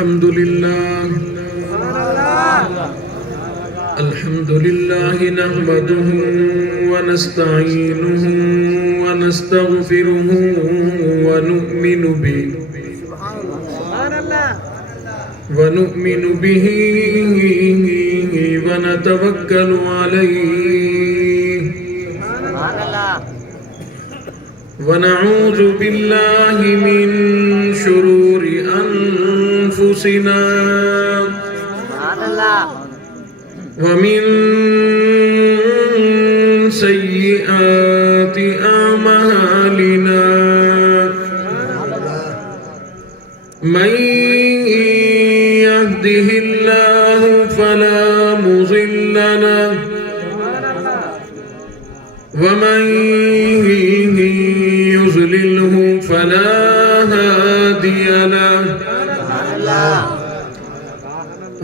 الحمد لله نحمده ونستعينه ونستغفره ونؤمن به ونتوكل عليه ونعوذ بالله من شرور أنفسنا ومن سيئات أعمالنا من يهده الله فلا مضل له ومن يضلله فلا هادي له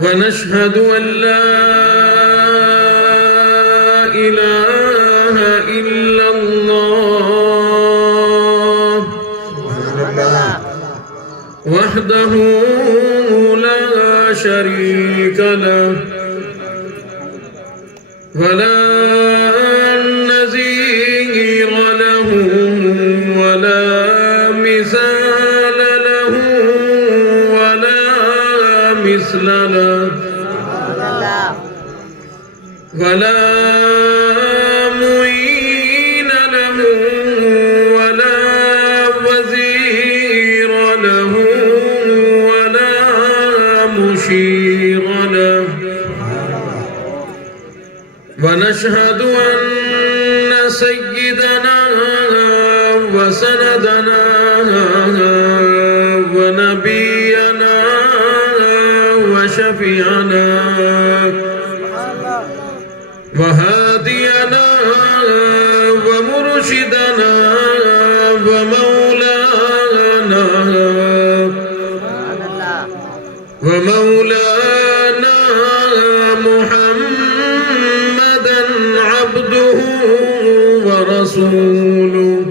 ونشهد أن لا إله إلا الله وحده لا شريك له ولا نظير له ولا مثال له ولا مثل له ولا معين له ولا وزير له ولا مشير له ونشهد أن سيدنا وسندنا ونبينا وشفيعنا وهادينا ومرشدنا ومولانا محمدا عبده ورسوله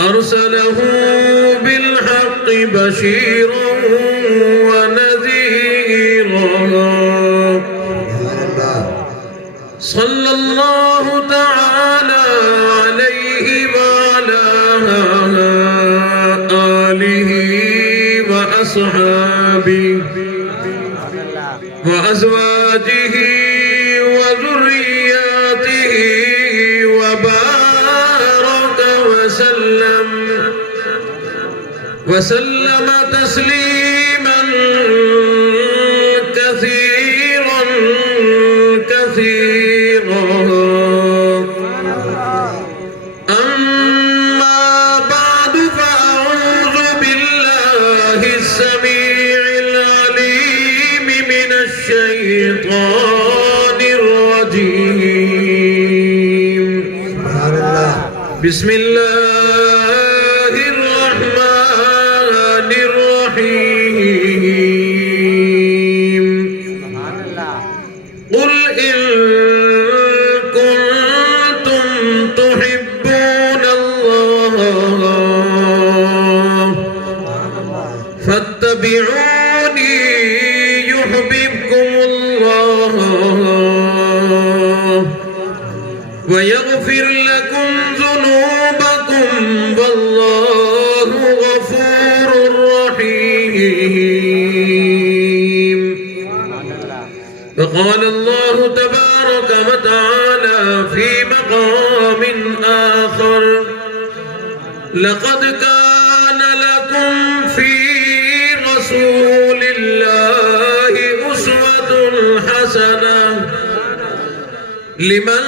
أرسله بالحق بشيرا ونذيرا صلى الله تعالى عليه وعلى آله وأصحابه وأزواجه وذرياته وبارك وسلم تسليما كثيرا أما بعد فأعوذ بالله السميع العليم من الشيطان الرجيم بسم الله الرحمن الرحيم قل إن كنتم تحبون الله فاتبعوني يحببكم الله ويغفر لكم ذنوبكم والله غفور رحيم فقال الله تبارك وتعالى في مقام آخر لقد كان لكم في رسول الله أسوة حسنة لمن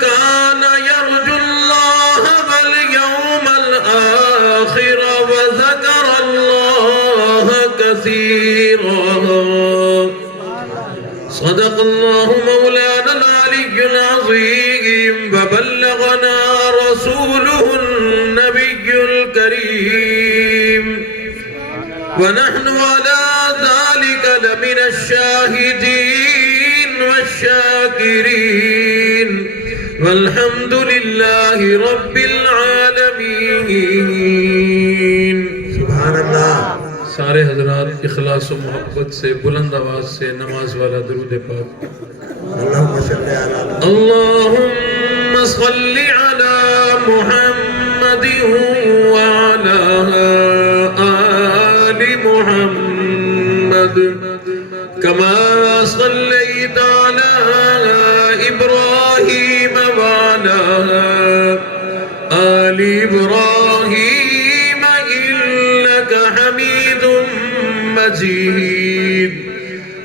كان يرجو الله واليوم الآخر وذكر الله كثيرا صدق الله مولانا العلي العظيم وبلغنا رسوله النبي الكريم ونحن على ذلك لمن الشاهدين والشاكرين والحمد لله رب العالمين. سبحان اللہ. سارے حضرات اخلاص و محبت سے بلند آواز سے نماز والا درود پاک. اللہم صل علی محمد وعلی آل محمد كما صليت على إبراهيم وعلى آل إبراهيم إنك حميد مجيد.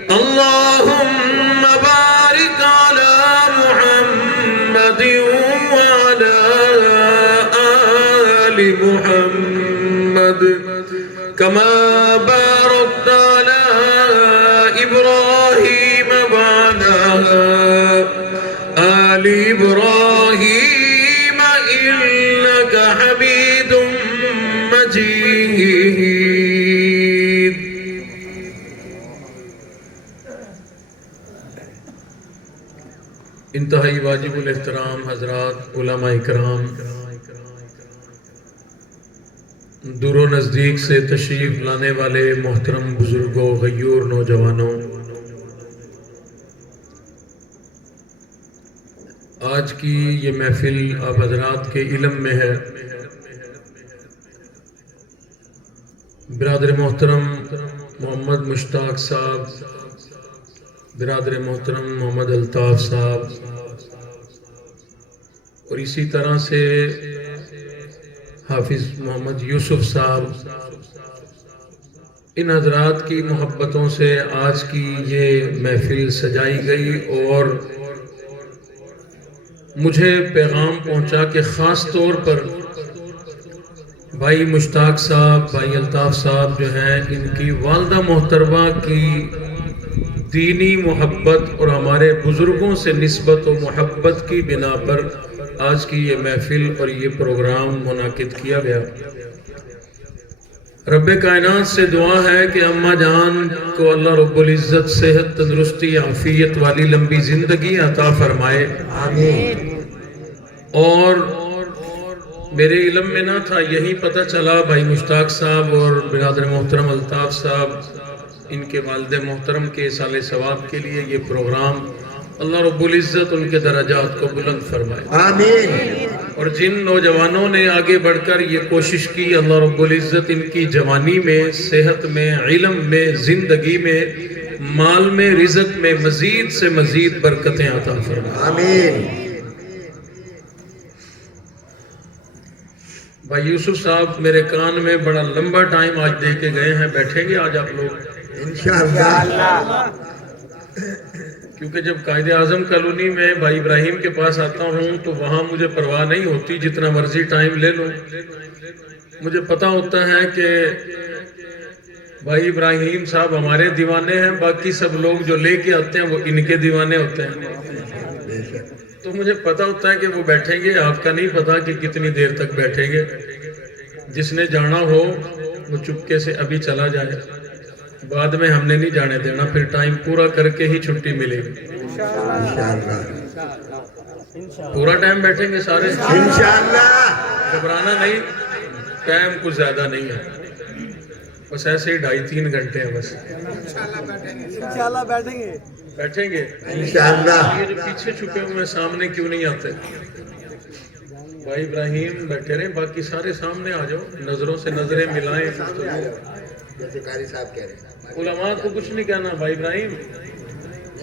اللهم بارك على محمد وعلى آل محمد كما باركت على إبراهيم وعلى آل إبراهيم إنك حميد مجيد. انتہائی واجب الاحترام حضرات علماء اکرام، دور و نزدیک سے تشریف لانے والے محترم بزرگوں، غیور نوجوانوں، آج کی یہ محفل آپ حضرات کے علم میں ہے. برادر محترم محمد مشتاق صاحب، برادر محترم محمد الطاف صاحب، اور اسی طرح سے حافظ محمد یوسف صاحب، ان حضرات کی محبتوں سے آج کی یہ محفل سجائی گئی. اور مجھے پیغام پہنچا کہ خاص طور پر بھائی مشتاق صاحب، بھائی الطاف صاحب جو ہیں، ان کی والدہ محترمہ کی دینی محبت اور ہمارے بزرگوں سے نسبت و محبت کی بنا پر آج کی یہ محفل اور یہ پروگرام منعقد کیا گیا. رب کائنات سے دعا ہے کہ اماں جان کو اللہ رب العزت صحت، تندرستی، عافیت والی لمبی زندگی عطا فرمائے. آمین. اور میرے علم میں نہ تھا، یہی پتہ چلا بھائی مشتاق صاحب اور برادر محترم الطاف صاحب، ان کے والد محترم کے سال ثواب کے لیے یہ پروگرام، اللہ رب العزت ان کے درجات کو بلند فرمائے. آمین. اور جن نوجوانوں نے آگے بڑھ کر یہ کوشش کی، اللہ رب العزت ان کی جوانی میں، صحت میں، علم میں، زندگی میں، مال میں، رزق میں مزید سے مزید برکتیں عطا فرمائے. آمین. بھائی یوسف صاحب میرے کان میں بڑا لمبا ٹائم آج دے کے گئے ہیں، بیٹھیں گے آج آپ لوگ انشاءاللہ؟ کیونکہ جب قائد اعظم کالونی میں بھائی ابراہیم کے پاس آتا ہوں تو وہاں مجھے پرواہ نہیں ہوتی، جتنا مرضی ٹائم لے لوں. مجھے پتا ہوتا ہے کہ بھائی ابراہیم صاحب ہمارے دیوانے ہیں، باقی سب لوگ جو لے کے آتے ہیں وہ ان کے دیوانے ہوتے ہیں. تو مجھے پتا ہوتا ہے کہ وہ بیٹھیں گے. آپ کا نہیں پتا کہ کتنی دیر تک بیٹھیں گے. جس نے جانا ہو وہ چپکے سے ابھی چلا جائے، بعد میں ہم نے نہیں جانے دینا، پھر ٹائم پورا کر کے ہی چھٹی ملے گی. پورا ٹائم بیٹھیں گے سارے انشاءاللہ. گھبرانا نہیں، ٹائم کچھ زیادہ نہیں ہے، بس ایسے ہی 2.5-3 گھنٹے ہیں بس. انشاءاللہ بیٹھیں گے انشاءاللہ. یہ جو پیچھے چھپے ہوئے سامنے کیوں نہیں آتے؟ بھائی ابراہیم بیٹھے رہے، باقی سارے سامنے آ جاؤ، نظروں سے نظریں ملائیں. جیسے قاری صاحب کہہ رہے ہیں علماء کو کچھ نہیں کہنا. بھائی ابراہیم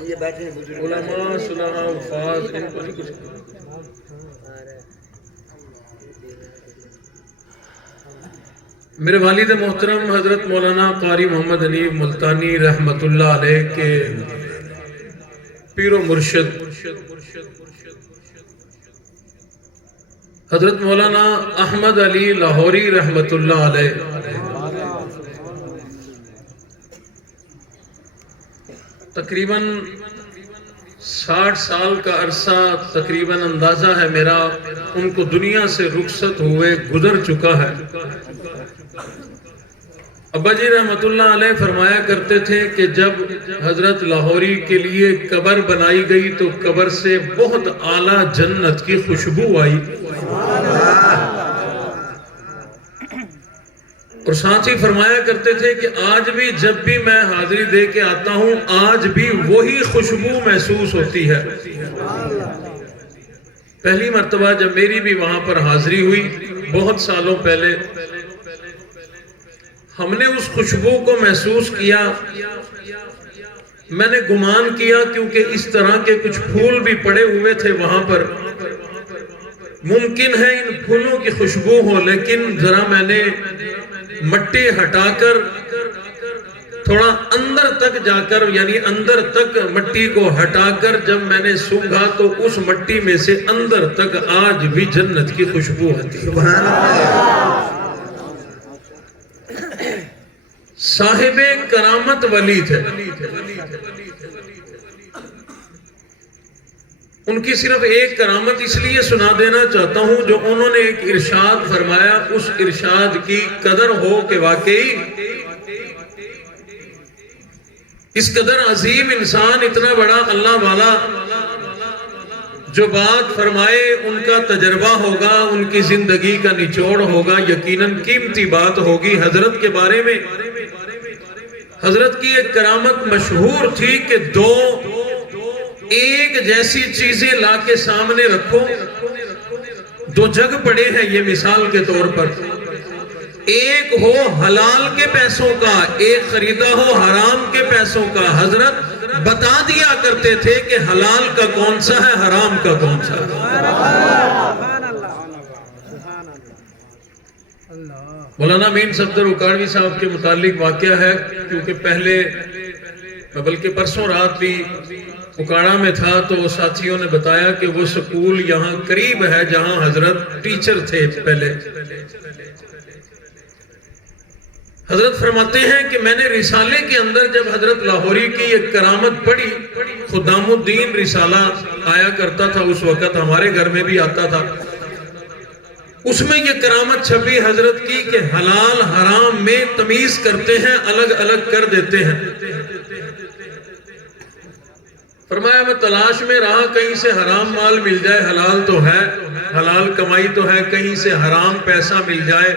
یہ بیٹھے علماء، صلحاء، حفاظ، ان کو نہیں کچھ کہنا. میرے والد محترم حضرت مولانا قاری محمد حنیف ملتانی رحمت اللہ علیہ کے پیر و مرشد حضرت مولانا احمد علی لاہوری رحمت اللہ علیہ تقریباً 60 سال کا عرصہ تقریباً اندازہ ہے میرا، ان کو دنیا سے رخصت ہوئے گزر چکا ہے. ابا جی رحمت اللہ علیہ فرمایا کرتے تھے کہ جب حضرت لاہوری کے لیے قبر بنائی گئی تو قبر سے بہت اعلیٰ جنت کی خوشبو آئی. اور ساتھ ہی فرمایا کرتے تھے کہ آج بھی جب بھی میں حاضری دے کے آتا ہوں آج بھی وہی خوشبو محسوس ہوتی ہے۔ پہلی مرتبہ جب میری بھی وہاں پر حاضری ہوئی بہت سالوں پہلے، ہم نے اس خوشبو کو محسوس کیا۔ میں نے گمان کیا کیونکہ اس طرح کے کچھ پھول بھی پڑے ہوئے تھے وہاں پر، ممکن ہے ان پھولوں کی خوشبو ہو، لیکن ذرا میں نے مٹی ہٹا کر تھوڑا اندر تک جا کر، یعنی اندر تک مٹی کو ہٹا کر جب میں نے سونگھا تو اس مٹی میں سے اندر تک آج بھی جنت کی خوشبو آتی ہے۔ صاحب کرامت ولی تھے، ان کی صرف ایک کرامت اس لیے سنا دینا چاہتا ہوں جو انہوں نے ایک ارشاد فرمایا، اس ارشاد کی قدر ہو کہ واقعی اس قدر عظیم انسان، اتنا بڑا اللہ والا جو بات فرمائے ان کا تجربہ ہوگا، ان کی زندگی کا نچوڑ ہوگا، یقیناً قیمتی بات ہوگی۔ حضرت کے بارے میں حضرت کی ایک کرامت مشہور تھی کہ دو ایک جیسی چیزیں لا کے سامنے رکھو، دو جگ پڑے ہیں یہ مثال کے طور پر، ایک ہو حلال کے پیسوں کا، ایک خریدا ہو حرام کے پیسوں کا۔ حضرت بتا دیا کرتے تھے کہ حلال کا کون سا ہے، حرام کا کون سا ہے۔ مولانا امین صفدر اکاڑوی صاحب کے متعلق واقعہ ہے، کیونکہ پہلے بلکہ پرسوں رات بھی اکاڑا میں تھا تو ساتھیوں نے بتایا کہ وہ سکول یہاں قریب ہے جہاں حضرت ٹیچر تھے پہلے۔ حضرت فرماتے ہیں کہ میں نے رسالے کے اندر جب حضرت لاہوری کی ایک کرامت پڑھی، خدام الدین رسالہ آیا کرتا تھا اس وقت، ہمارے گھر میں بھی آتا تھا، اس میں یہ کرامت چھپی حضرت کی کہ حلال حرام میں تمیز کرتے ہیں، الگ الگ کر دیتے ہیں۔ فرمایا میں تلاش میں رہا کہیں سے حرام مال مل جائے، حلال تو ہے، حلال کمائی تو ہے، کہیں سے حرام پیسہ مل جائے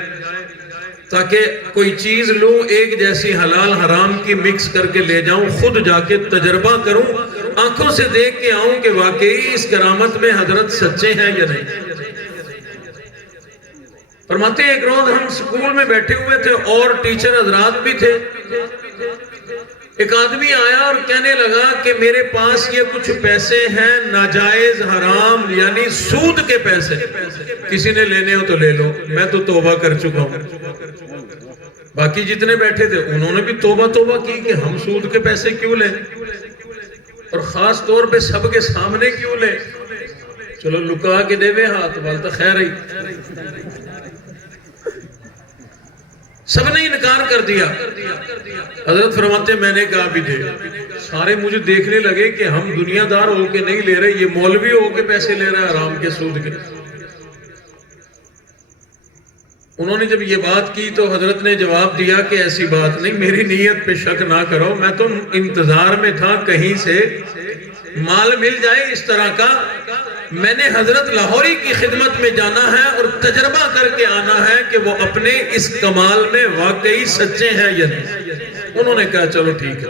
تاکہ کوئی چیز لوں ایک جیسی حلال حرام کی مکس کر کے لے جاؤں، خود جا کے تجربہ کروں، آنکھوں سے دیکھ کے آؤں کہ واقعی اس کرامت میں حضرت سچے ہیں یا نہیں۔ فرماتے ہیں ایک روز ہم سکول میں بیٹھے ہوئے تھے اور ٹیچر حضرات بھی تھے، ایک آدمی آیا اور کہنے لگا کہ میرے پاس یہ کچھ پیسے ہیں ناجائز حرام یعنی سود کے پیسے، کسی نے لینے ہو تو لے لو، میں تو توبہ کر چکا ہوں۔ باقی جتنے بیٹھے تھے انہوں نے بھی توبہ کی کہ ہم سود کے پیسے کیوں لیں، اور خاص طور پہ سب کے سامنے کیوں لیں، چلو لکا کے دے ہاتھ والتا خیر ہی۔ سب نے انکار کر دیا۔ حضرت فرماتے میں نے کہا بھی دے، سارے مجھے دیکھنے لگے کہ ہم دنیا دار ہو کے نہیں لے رہے، یہ مولوی ہو کے پیسے لے رہا ہے حرام کے سود کے۔ انہوں نے جب یہ بات کی تو حضرت نے جواب دیا کہ ایسی بات نہیں، میری نیت پہ شک نہ کرو، میں تو انتظار میں تھا کہیں سے مال مل جائے اس طرح کا، میں نے حضرت لاہوری کی خدمت میں جانا ہے اور تجربہ کر کے آنا ہے کہ وہ اپنے اس کمال میں واقعی سچے ہیں یا نہیں۔ انہوں نے کہا چلو ٹھیک ہے۔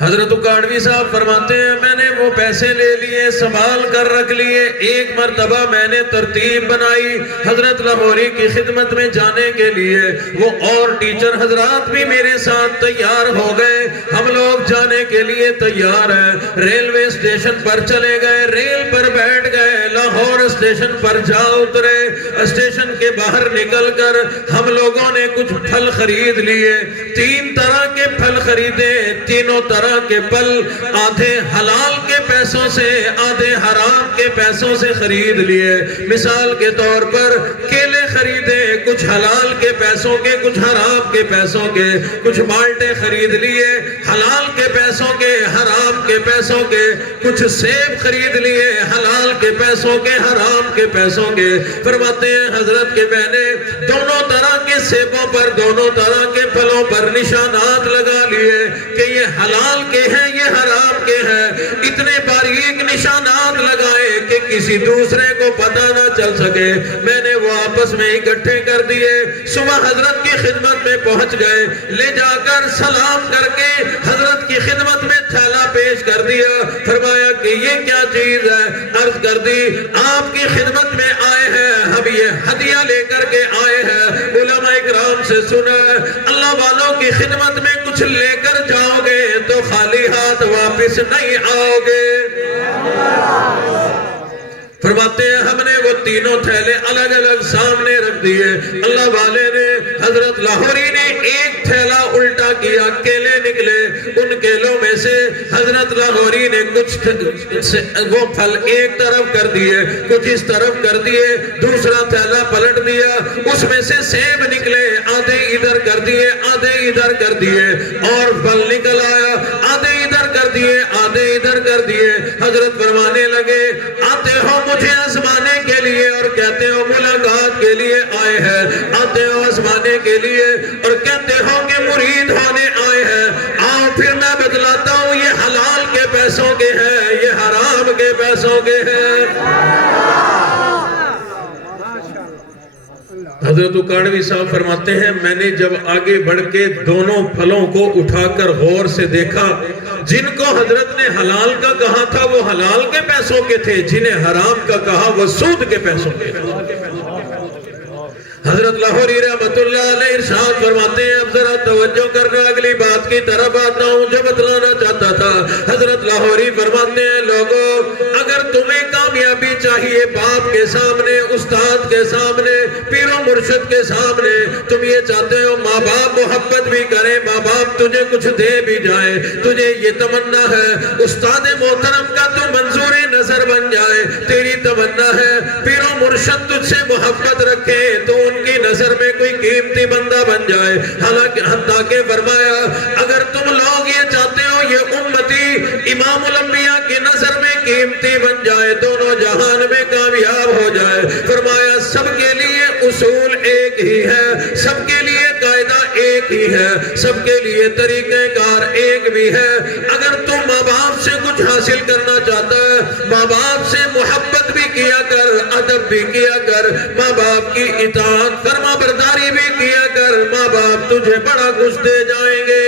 حضرت اکاڑوی صاحب فرماتے ہیں میں نے وہ پیسے لے لیے، سنبھال کر رکھ لیے، ایک مرتبہ میں نے ترتیب بنائی حضرت لاہوری کی خدمت میں جانے کے لیے، وہ اور ٹیچر حضرات بھی میرے ساتھ تیار ہو گئے، ہم لوگ جانے کے لیے تیار ہیں، ریلوے اسٹیشن پر چلے گئے، ریل پر بیٹھ گئے، لاہور اسٹیشن پر جا اترے، اسٹیشن کے باہر نکل کر ہم لوگوں نے کچھ پھل خرید لیے، 3 طرح کے پھل خریدے، تینوں طرح کے پھل آدھے حلال کے پیسوں سے آدھے حرام کے پیسوں سے خرید لیے۔ مثال کے طور پر کیلے خریدے، کچھ حلال کے پیسوں کے کچھ حرام کے پیسوں کے، کچھ مالٹے خرید لیے حلال کے پیسوں کے حرام کے پیسوں کے، کچھ سیب خرید لیے حلال کے پیسوں کے حرام کے پیسوں کے۔ فرماتے ہیں حضرت کے بہنے دونوں طرح کے سیبوں پر دونوں طرح کے پھلوں پر نشانات لگا لیے کہ یہ حلال کے ہیں یہ حرام کے ہیں، اتنے باریک نشانات لگائے کہ کسی دوسرے کو پتہ نہ چل سکے۔ میں نے وہ آپس میں اکٹھے کر دیے، صبح حضرت کی خدمت میں پہنچ گئے، لے جا کر سلام کر کے حضرت کی خدمت میں تھیلا پیش کر دیا، فرمایا کہ یہ کیا چیز ہے؟ عرض کر دی آپ کی خدمت میں آئے ہیں، ہم یہ ہدیہ لے کر کے آئے ہیں۔ علماء اکرام سے سنا اللہ والوں کی خدمت میں کچھ لے کر جاؤ گے تو خالی ہاتھ واپس نہیں آؤ گے۔ فرماتے ہیں ہم نے وہ تینوں تھیلے الگ الگ سامنے رکھ دیے، اللہ والے نے حضرت لاہوری نے ایک تھیلا الٹا کیا، کیلے نکلے، ان کیلوں میں سے حضرت لاہوری نے کچھ وہ پھل ایک طرف کر دیے، کچھ اس طرف کر دیے، دوسرا تھیلا پلٹ دیا، اس میں سے سیب نکلے، آدھے ادھر کر دیے آدھے ادھر کر دیے، اور پھل نکل آیا، آدھے ادھر کر دیے آدھے ادھر کر دیے۔ حضرت فرمانے لگے آتے ہو مجھے آزمانے کے لیے اور کہتے ہو ملاقات کے لیے آئے ہیں، آتے ہو آزمانے کے لیے اور کہتے ہو کہ مرید ہونے آئے ہیں، آؤ پھر میں بتلاتا ہوں یہ حلال کے پیسوں کے ہیں، یہ حرام کے پیسوں کے ہیں۔ حضرت اکاڑوی صاحب فرماتے ہیں میں نے جب آگے بڑھ کے دونوں پھلوں کو اٹھا کر غور سے دیکھا، جن کو حضرت نے حلال کا کہا تھا وہ حلال کے پیسوں کے تھے، جنہیں حرام کا کہا وہ سود کے پیسوں کے تھے۔ حضرت لاہوری رحمت اللہ علیہ ارشاد فرماتے ہیں اب ذرا توجہ کرنا، اگلی بات کی طرف آتا ہوں جو بتلانا چاہتا تھا۔ حضرت لاہوری فرماتے ہیں لوگوں اگر تمہیں کامیابی چاہیے باپ کے سامنے، استاد کے سامنے، پیر و مرشد کے سامنے، تم یہ چاہتے ہو ماں باپ محبت بھی کریں، ماں باپ تجھے کچھ دے بھی جائیں، تجھے یہ تمنا ہے استاد محترم کا تو منظور نظر بن جائے، تیری تمنا ہے پیر و مرشد تجھ سے محبت رکھے تو ان کی نظر میں کوئی قیمتی بندہ بن جائے، حالانکہ حتیٰ کہ فرمایا اگر تم لوگ یہ چاہتے ہو یہ امتی امام الانبیاء کی نظر میں قیمتی بن جائے، دونوں جہان میں کامیاب ہو جائے، فرمایا سب کے لیے اصول ایک ہی ہے، سب کے لیے قاعدہ ایک ہی ہے، سب کے لیے طریقہ کار ایک بھی ہے۔ اگر تم ماں باپ سے کچھ حاصل کرنا چاہتا ہے ماں باپ سے محبت بھی کیا کر، ادب بھی کیا کر، ماں باپ کی اطاعت فرما برداری بھی کیا کر، ماں باپ تجھے بڑا کچھ دے جائیں گے۔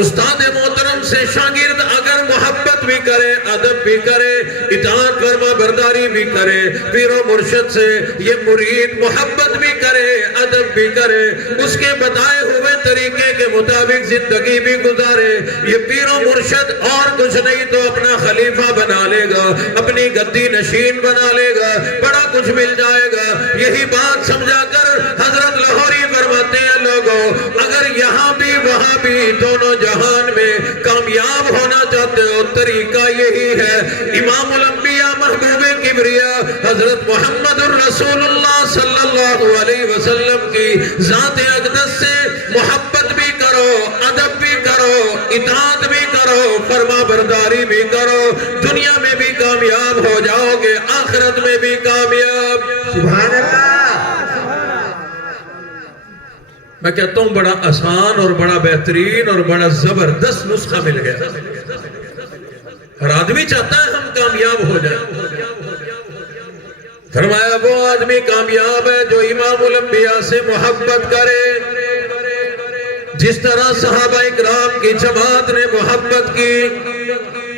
استاد محترم سے شاگرد اگر محبت بھی کرے، ادب بھی کرے، اطاعت فرما برداری بھی کرے، پیر و مرشد سے یہ مرید محبت بھی کرے، ادب بھی کرے، اس کے بتائے ہوئے طریقے کے مطابق زندگی بھی گزارے، یہ پیر و مرشد اور کچھ نہیں تو اپنا خلیفہ بنا لے گا، اپنی گدی نشین بنا لے گا، بڑا کچھ مل جائے گا۔ یہی بات سمجھا کر حضرت لاہوری فرماتے ہیں لوگوں اگر یہاں بھی وہاں بھی دونوں جہان میں کامیاب ہونا چاہتے ہو طریقہ یہی ہے، امام الانبیاء محبوب کبریا حضرت محمد الرسول اللہ صلی اللہ علیہ وسلم کی ذات اقدس سے محبت بھی کرو، ادب بھی کرو، اطاعت بھی کرو، فرما برداری بھی کرو، دنیا میں بھی کامیاب ہو جاؤ گے، آخرت میں بھی کامیاب۔ سبحان اللہ۔ میں کہتا ہوں بڑا آسان اور بڑا بہترین اور بڑا زبردست نسخہ مل گیا۔ ہر آدمی چاہتا ہے ہم کامیاب ہو جائیں۔ فرمایا وہ آدمی کامیاب ہے جو امام الانبیاء سے محبت کرے، جس طرح صحابہ اکرام کی جماعت نے محبت کی،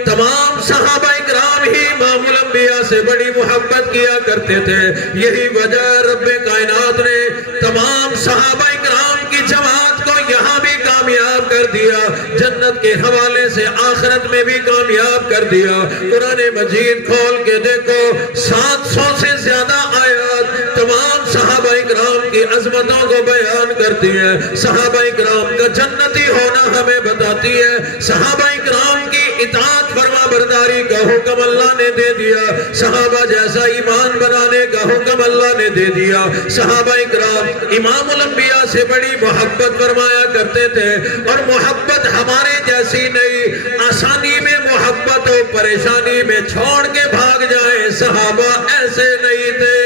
تمام صحابہ اکرام ہی امام الانبیاء سے بڑی محبت کیا کرتے تھے، یہی وجہ رب کائنات نے تمام صحابہ اکرام کی جماعت کو یہاں بھی کامیاب کر دیا، جنت کے حوالے سے آخرت میں بھی کامیاب کر دیا۔ قرآن مجید کھول کے دیکھو 700 سے زیادہ آیات تمام صحابہ اکرام کی عظمتوں کو بیان کرتی ہے، صحابہ اکرام کا جنتی ہونا ہمیں بتاتی ہے، صحابہ اکرام کی اطاعت فرما برداری کا حکم اللہ نے دے دیا، صحابہ جیسا ایمان بنانے کا حکم اللہ نے دے دیا، صحابہ اکرام امام الانبیاء سے بڑی محبت فرمایا کرتے تھے، اور محبت ہمارے جیسی نہیں، آسانی میں محبت ہو پریشانی میں چھوڑ کے بھاگ جائیں، صحابہ ایسے نہیں تھے۔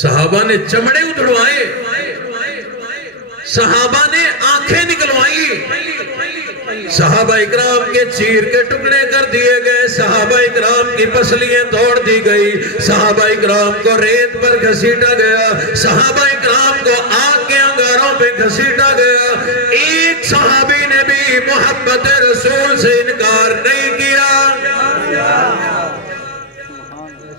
صحابہ نے چمڑے اتھڑوائے، صحابہ نے آنکھیں نکلوائی، صحابہ اکرام کے چیر کے ٹکڑے کر دیے گئے، صحابہ اکرام کی پسلیاں توڑ دی گئی، صحابہ اکرام کو ریت پر گھسیٹا گیا، صحابہ اکرام کو آگ کے انگاروں پہ گھسیٹا گیا۔ ایک صحابی نے بھی محبت رسول سے انکار نہیں کیا۔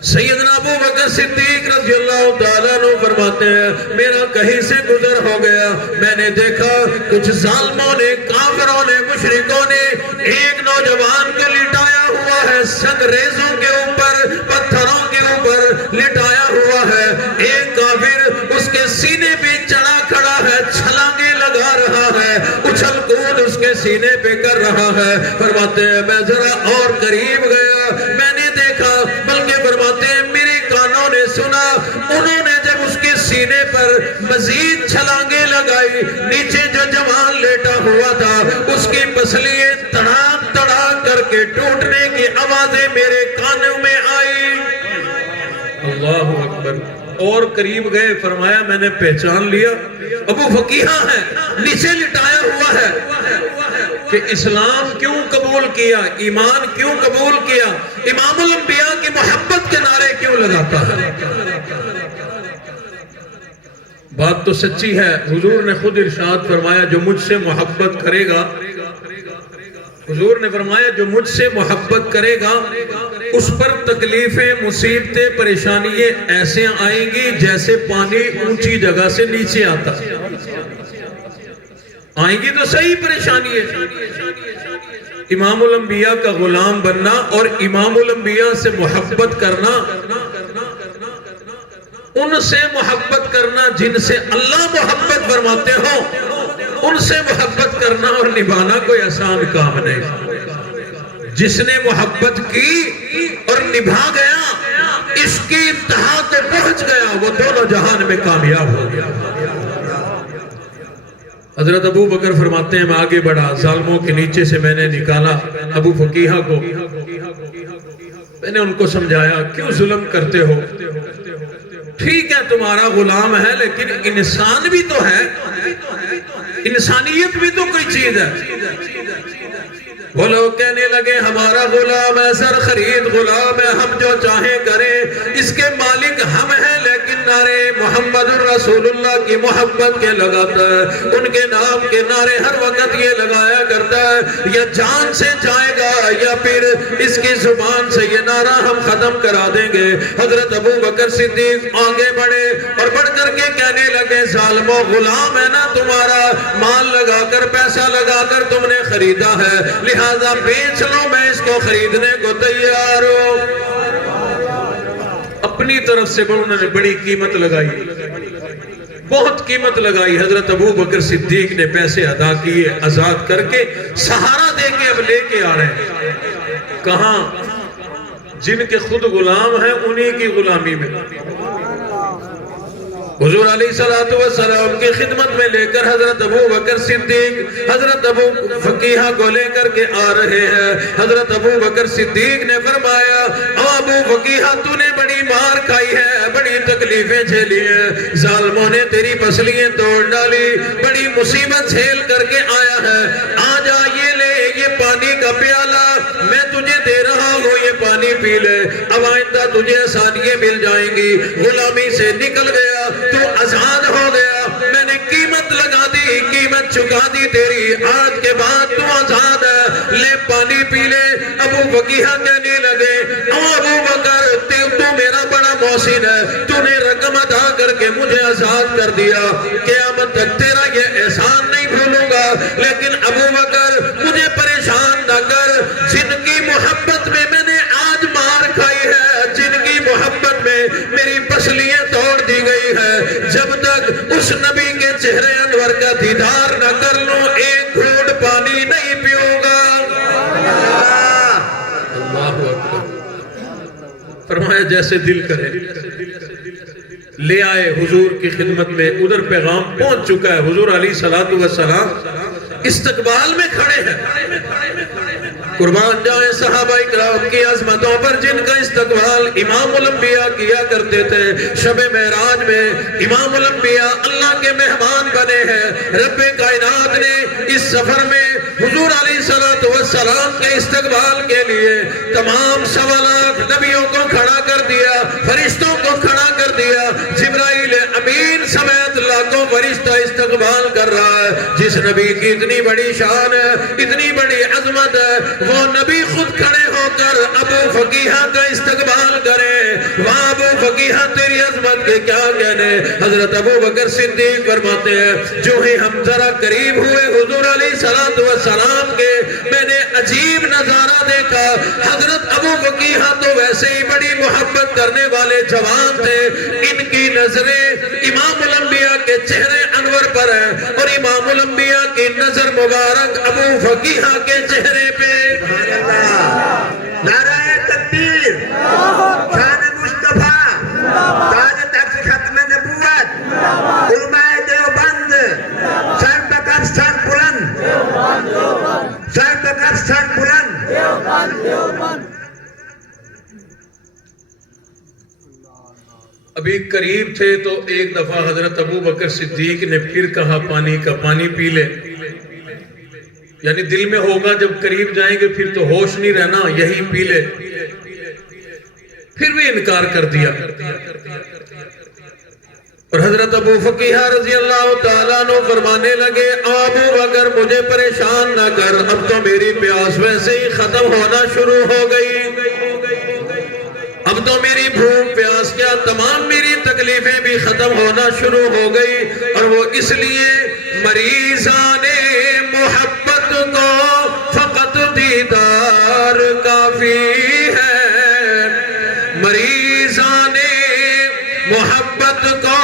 سیدنا ابو بکر صدیق رضی اللہ تعالیٰ عنہ فرماتے ہیں میرا کہیں سے گزر ہو گیا، میں نے دیکھا کچھ ظالموں نے، کافروں نے، مشرکوں نے ایک نوجوان کو لٹایا ہوا ہے، سنگریزوں کے اوپر، پتھروں کے اوپر لٹایا ہوا ہے، ایک کافر اس کے سینے پہ چڑھا کھڑا ہے، چھلانگیں لگا رہا ہے، اچھل کود اس کے سینے پہ کر رہا ہے۔ فرماتے ہیں میں ذرا اور قریب گیا، میں نے دیکھا، بلکہ فرماتے ہیں میرے کانوں نے سنا، انہوں نے جب اس کے سینے پر مزید چھلانگیں لگائی، نیچے جو جوان لیٹا ہوا تھا اس کی پسلیاں تڑاک تڑاک کر کے ٹوٹنے کی آوازیں میرے کانوں میں آئی۔ اللہ اکبر۔ اور قریب گئے، فرمایا میں نے پہچان لیا ابو فقیہہ ہے، نیچے لٹایا ہوا ہے۔ کہ اسلام کیوں قبول کیا، ایمان کیوں قبول کیا، امام الانبیاء کی محبت کے نعرے کیوں لگاتا ہے؟ بات تو سچی ہے، حضور نے خود ارشاد فرمایا جو مجھ سے محبت کرے گا، حضور نے فرمایا جو مجھ سے محبت کرے گا اس پر تکلیفیں، مصیبتیں، پریشانیاں ایسے آئیں گی جیسے پانی اونچی جگہ سے نیچے آتا ہے۔ آئیں گی تو صحیح پریشانی ہے۔ امام الانبیاء کا غلام بننا اور امام الانبیاء سے محبت کرنا، ان سے محبت کرنا جن سے اللہ محبت فرماتے ہو، ان سے محبت کرنا اور نبھانا کوئی آسان کام نہیں۔ جس نے محبت کی اور نبھا گیا، اس کی انتہا کو پہنچ گیا، وہ دونوں جہان میں کامیاب ہو گیا۔ حضرت ابو بکر فرماتے ہیں میں آگے بڑھا، ظالموں کے نیچے سے میں نے نکالا ابو فقیہہ کو، میں نے ان کو سمجھایا کیوں ظلم کرتے ہو، ٹھیک ہے تمہارا غلام ہے لیکن انسان بھی تو ہے، انسانیت بھی تو کوئی چیز ہے۔ وہ لوگ کہنے لگے ہمارا غلام ہے، سر خرید غلام ہے، ہم جو چاہیں کریں، اس کے مالک ہم ہیں، لیکن نعرے محمد رسول اللہ کی محبت کے لگاتا ہے، ان کے نام کے نعرے ہر وقت یہ لگایا کرتا ہے، یا جان سے جائے گا یا پھر اس کی زبان سے یہ نعرہ ہم ختم کرا دیں گے۔ حضرت ابو بکر صدیق آگے بڑھے اور بڑھ کر کے کہنے لگے ظالمو، غلام ہے نا تمہارا، مال لگا کر، پیسہ لگا کر تم نے خریدا ہے، لہذا بیچ لو، میں اس کو خریدنے کو تیار ہوں۔ اپنی طرف سے انہوں نے بڑی قیمت لگائی، بہت قیمت لگائی۔ حضرت ابو بکر صدیق نے پیسے ادا کیے، آزاد کر کے سہارا دے کے اب لے کے آ رہے ہیں۔ کہاں؟ جن کے خود غلام ہیں انہی کی غلامی میں۔ حضور علیہ السلام کی خدمت میں لے کر حضرت ابو بکر صدیق حضرت ابو فقیہہ کو لے کر کے آ رہے ہیں۔ حضرت ابو بکر صدیق نے فرمایا ابو فقیہہ تو نے بڑی مار کھائی ہے، بڑی تکلیفیں جھیلی ہیں، ظالموں نے تیری پسلیاں توڑ ڈالی، بڑی مصیبت جھیل کر کے آیا ہے، آجا یہ لے یہ پانی کا پیالہ میں تجھے دے رہا ہوں، یہ پانی پی لے، اب آئندہ تجھے آسانیاں مل جائیں گی۔ غلامی سے نکل گیا تو آزاد ہو گیا، میں نے قیمت لگا دی، قیمت چکا دی تیری، آج کے بعد تو آزاد ہے، لے پانی پی لے۔ ابو فقیہہ کہنے لگے ابو بکر تو میرا بڑا محسن ہے، تو نے رقم ادا کر کے مجھے آزاد کر دیا، قیامت تک تیرا یہ احسان نہیں بھولوں گا، لیکن ابو بکر مجھے پریشان نہ کر، جن کی محبت میں میں نے آج مار کھائی ہے، جن کی محبت میں میری پسلیاں توڑ دی گئی ہے، جب تک اس نبی کے چہرے انور کا دیدار نہ کر لوں ایک گھونٹ پانی نہیں پیوں گا۔ اللہ اکبر۔ فرمایا جیسے دل کرے، لے آئے حضور کی خدمت میں، ادھر پیغام پہنچ چکا ہے، حضور علیہ السلام استقبال میں کھڑے ہیں۔ قربان جائیں صحابہ اکرام کی عظمتوں پر جن کا استقبال امام الانبیاء کیا کرتے تھے۔ شب معراج میں امام الانبیاء اللہ کے مہمان بنے ہیں، رب کائنات نے اس سفر میں حضور علیہ السلام کے استقبال کے لیے تمام 1.25 لاکھ نبیوں کو کھڑا کر دیا، فرشتوں کو کھڑا کر دیا، جبرائیل امین سمیت لاکھوں فرشتہ استقبال کر رہا ہے۔ جس نبی کی اتنی بڑی شان ہے، اتنی بڑی عظمت ہے، وہ نبی خود کھڑے ہو کر ابو فقیہہ کا استقبال کرے، وہاں ابو فقیہہ تیری عظمت کے کیا کہنے۔ حضرت ابو بکر صدیق فرماتے ہیں جو ہی ہم ذرا قریب ہوئے حضور علیہ السلام کے، میں نے عجیب نظارہ دیکھا۔ حضرت ابو فقیہہ تو ویسے ہی بڑی محبت کرنے والے جوان تھے، ان کی نظریں امام الانبیاء کے چہرے انور پر ہے اور امام الانبیاء کی نظر مبارک ابو فقیہہ کے چہرے پہ۔ نعرہ تکبیر، شان مصطفیٰ، تاج تخت ختم نبوت، علماء دیوبند، سر بکر سر بلند، سر بکر سر بلند۔ ابھی قریب تھے تو ایک دفعہ حضرت ابو بکر صدیق نے پھر کہا پانی کا پانی پی لے، یعنی دل میں ہوگا جب قریب جائیں گے پھر تو ہوش نہیں رہنا، یہی پی لے، پھر بھی انکار کر دیا۔ اور حضرت ابو فقیہہ رضی اللہ تعالیٰ عنہ فرمانے لگے ابو بکر مجھے پریشان نہ کر، اب تو میری پیاس ویسے ہی ختم ہونا شروع ہو گئی، اب تو میری بھوک پیاس کیا تمام میری تکلیفیں بھی ختم ہونا شروع ہو گئی۔ اور وہ اس لیے مریضان محبت کو فقط دیدار کافی ہے، مریضان محبت کو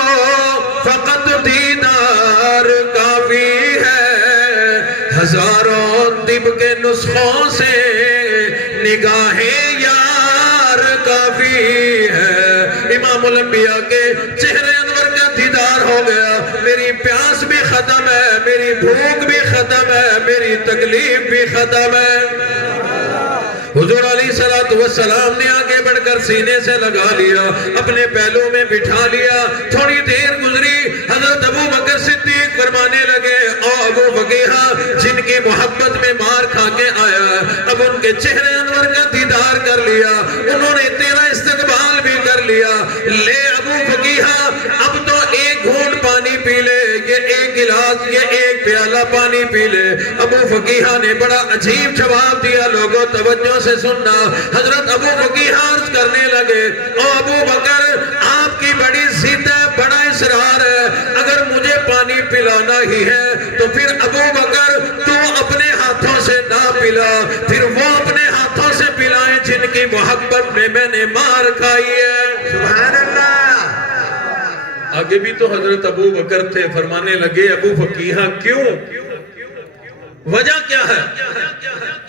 فقط دیدار کافی ہے، ہزاروں طب کے نسخوں سے نگاہیں یار کافی ہے۔ امام الانبیاء کے چہرے انور کا دیدار ہو گیا، میری پیاس بھی ختم ہے، میری بھوک بھی ختم ہے، میری تکلیف بھی ختم ہے۔ حضور علیہ السلام نے آگے بڑھ کر سینے سے لگا لیا، اپنے پہلو میں بٹھا لیا، تھوڑی دیر گزری، حضرت ابو بکر صدیق فرمانے لگے او ابو فقیہہ جن کی محبت میں مار کھا کے آیا، اب ان کے چہرے انور کا دیدار کر لیا، انہوں نے تیرا استقبال بھی کر لیا، لے ابو فقیہہ اب تو ایک گھونٹ پانی پی لے، یہ ایک گلاس، یہ ایک پیالہ پانی پی لے۔ ابو فقیہہ نے بڑا عجیب جواب دیا، لوگوں توجہ سے سننا۔ حضرت ابو فقیہہ عرض کرنے لگے او ابو بکر آپ کی بڑی ضد ہے، بڑا اصرار ہے، اگر مجھے پانی پلانا ہی ہے تو پھر ابو بکر تو اپنے ہاتھوں سے نہ پلا، پھر وہ اپنے ہاتھوں سے پلائیں جن کی محبت میں نے مار کھائی ہے۔ سبحان اللہ۔ آگے بھی تو حضرت ابو بکر تھے، فرمانے لگے ابو فقیہہ کیوں، وجہ کیا ہے؟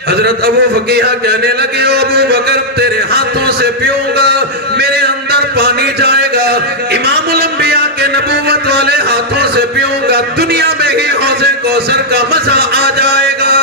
حضرت ابو فقیہہ کہنے لگے او ابو بکر تیرے ہاتھوں سے پیوں گا میرے اندر پانی جائے گا، امام الانبیاء کے نبوت والے ہاتھوں سے پیوں گا دنیا میں ہی حوض کوثر کا مزہ آ جائے گا۔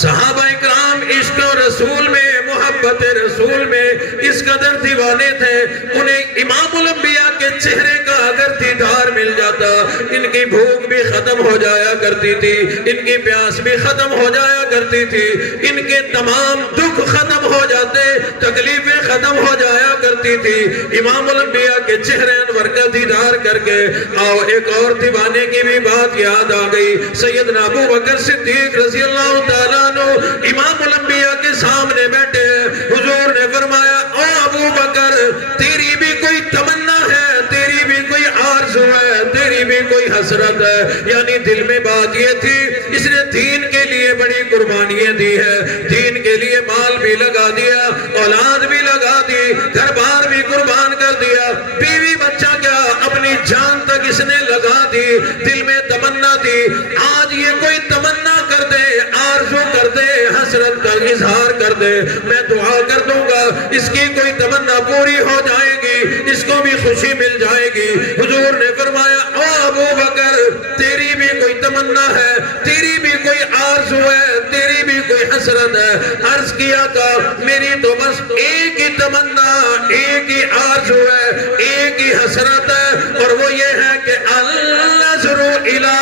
صحابہ اکرام عشق رسول میں، محبت رسول میں اس قدر دیوانے تھے، انہیں امام الانبیاء کے چہرے کا اگر دیدار مل جاتا ان کی بھوک بھی ختم ہو جایا کرتی تھی، ان کی پیاس بھی ختم ہو جایا کرتی تھی، ان کے تمام دکھ ختم ہو جاتے، تکلیفیں ختم ہو جایا کرتی تھی۔ امام الانبیاء کے چہرے انور کا دیدار کر کے آؤ ایک اور دیوانے کی بھی بات یاد آ گئی، سیدنا ابو بکر صدیق رضی اللہ تعالیٰ عنہ امام الانبیاء کے سامنے بیٹھے، حضور نے فرمایا او ابو بکر تیری بھی کوئی تمنا ہے، تیری بھی کوئی آرزو ہے، تیری بھی کوئی حسرت ہے، یعنی دل میں بات یہ تھی اس نے دین کے لیے بڑی قربانیاں دی ہے، دین کے لیے مال بھی لگا دیا، اولاد بھی لگا دی، گھر بار بھی قربان کر دیا، بیوی بچہ کیا اپنی جان تک اس نے لگا دی، دل میں تمنا دی، آج یہ کوئی تمنا کر دے، آرزو کر دے، حسرت کا اظہار کر دے، میں دعا کر دوں گا اس کی کوئی تمنا پوری ہو جائے گی، اس کو بھی خوشی مل جائے گی۔ حضور نے فرمایا او ابو بکر تیری بھی کوئی تمنا ہے، تیری بھی کوئی آرزو ہے، تیری بھی کوئی حسرت ہے۔ عرض کیا تھا میری تو بس ایک ہی تمنا، ایک ہی آرزو ہے، ایک ہی حسرت ہے، اور وہ یہ ہے کہ النظر الی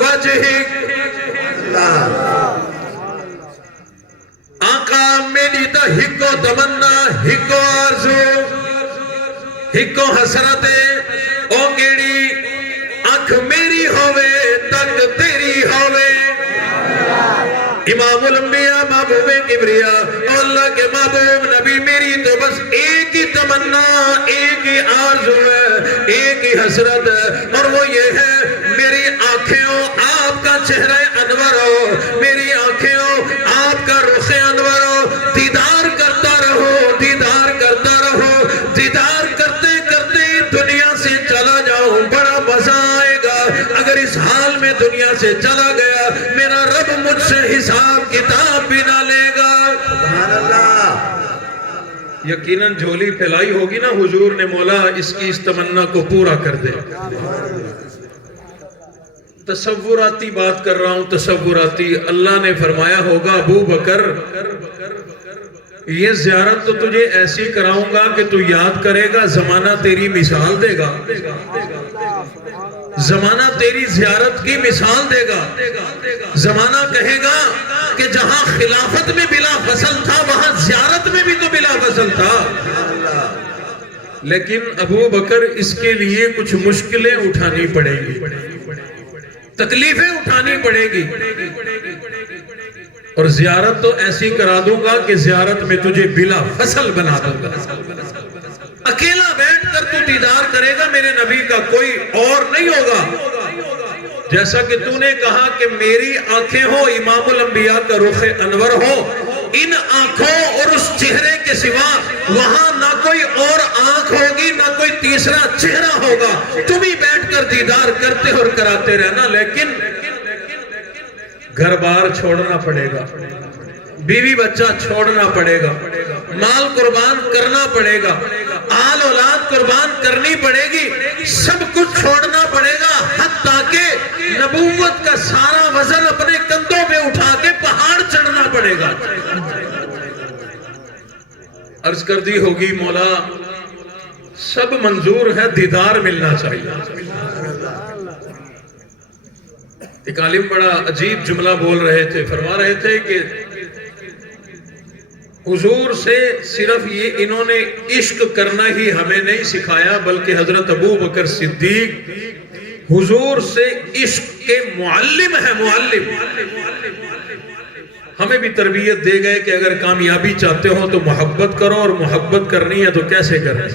وجہک آقا میری تا ہکو تمنا ہکو آرزو ہکو حسرت او کیڑی آنکھ میری ہوئے تک تیری ہوئے امام الانبیاء محبوب کبریاء اللہ کے محبوب نبی میری تو بس ایک ہی تمنا ایک ہی آرزو ہے ایک ہی حسرت ہے اور وہ یہ ہے میری آنکھیں ہو آپ کا چہرہ انور ہو میری آنکھیں ہو آپ کا رخ انور ہو دیدار کرتا رہو دیدار کرتا رہو دیدار کرتے کرتے دنیا سے چلا جاؤں بڑا مزہ آئے گا اگر اس حال میں دنیا سے چلا گیا میرا رب مجھ سے حساب کتاب بھی نہ لے گا سبحان اللہ یقیناً جھولی پھیلائی ہوگی نا حضور نے مولا اس کی اس تمنا کو پورا کر دے تصوراتی بات کر رہا ہوں تصوراتی اللہ نے فرمایا ہوگا ابو بکر یہ زیارت تو تجھے ایسی کراؤں گا کہ تو یاد کرے گا زمانہ تیری مثال دے گا زمانہ تیری زیارت کی مثال دے گا زمانہ کہے گا کہ جہاں خلافت میں بلا فصل تھا وہاں زیارت میں بھی تو بلا فصل تھا لیکن ابو بکر اس کے لیے کچھ مشکلیں اٹھانی پڑے گی تکلیفیں اٹھانی پڑے گی اور زیارت تو ایسی کرا دوں گا کہ زیارت میں تجھے بلا فصل بنا دوں گا اکیلا بیٹھ کر تو دیدار کرے گا میرے نبی کا کوئی اور نہیں ہوگا جیسا کہ تو نے کہا کہ میری آنکھیں ہو امام الانبیاء کا رخ انور ہو ان آنکھوں اور اس چہرے کے سوا وہاں نہ کوئی اور آنکھ ہوگی نہ کوئی تیسرا چہرہ ہوگا تم ہی بیٹھ کر دیدار کرتے اور کراتے رہنا لیکن گھر بار چھوڑنا پڑے گا بیوی بچہ چھوڑنا پڑے گا مال قربان کرنا پڑے گا آل اولاد قربان کرنی پڑے گی سب کچھ چھوڑنا پڑے گا حتیٰ کہ نبوت کا سارا وزن اپنے کندھوں پہ اٹھا کے پہاڑ چڑھنا پڑے گا عرض کر دی ہوگی مولا سب منظور ہے دیدار ملنا چاہیے ایک عالم بڑا عجیب جملہ بول رہے تھے فرما رہے تھے کہ حضور سے صرف یہ انہوں نے عشق کرنا ہی ہمیں نہیں سکھایا بلکہ حضرت ابو بکر صدیق حضور سے عشق کے معلم ہے معلم ہمیں بھی تربیت دے گئے کہ اگر کامیابی چاہتے ہو تو محبت کرو اور محبت کرنی ہے تو کیسے کریں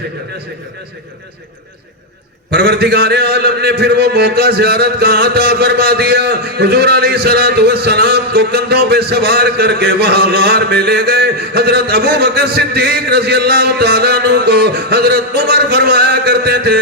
پروردگار عالم نے پھر وہ موقع زیارت کا عطا فرما دیا حضور علیہ السلام کو کندھوں پہ سوار کر کے وہاں غار میں لے گئے حضرت ابو بکر صدیق رضی اللہ تعالیٰ عنہ کو حضرت عمر فرمایا کرتے تھے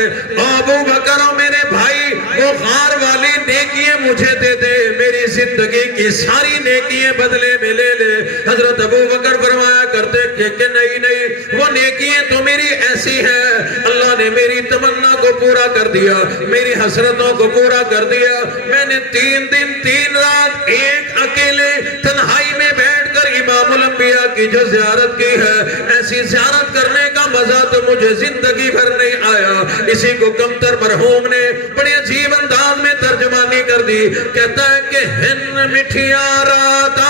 ابو بکر میرے بھائی وہ غار والی نیکیاں مجھے دے دے میری زندگی کی ساری نیکیاں بدلے میں لے لے حضرت ابو بکر فرمایا کرتے کہ نہیں وہ نیکیاں تو میری ایسی ہے اللہ نے میری تمنا کو پورا کر دیا میری حسرتوں کو پورا کر دیا میں نے 3 دن 3 رات ایک اکیلے تنہائی میں بیٹھ کر امام الانبیاء کی جو زیارت کی ہے ایسی زیارت کرنے کا مزہ تو مجھے زندگی بھر نہیں آیا اسی کو کمتر مرحوم نے بڑے عجیب انداز میں ترجمانی کر دی کہتا ہے کہ ہن مٹھیاں راتا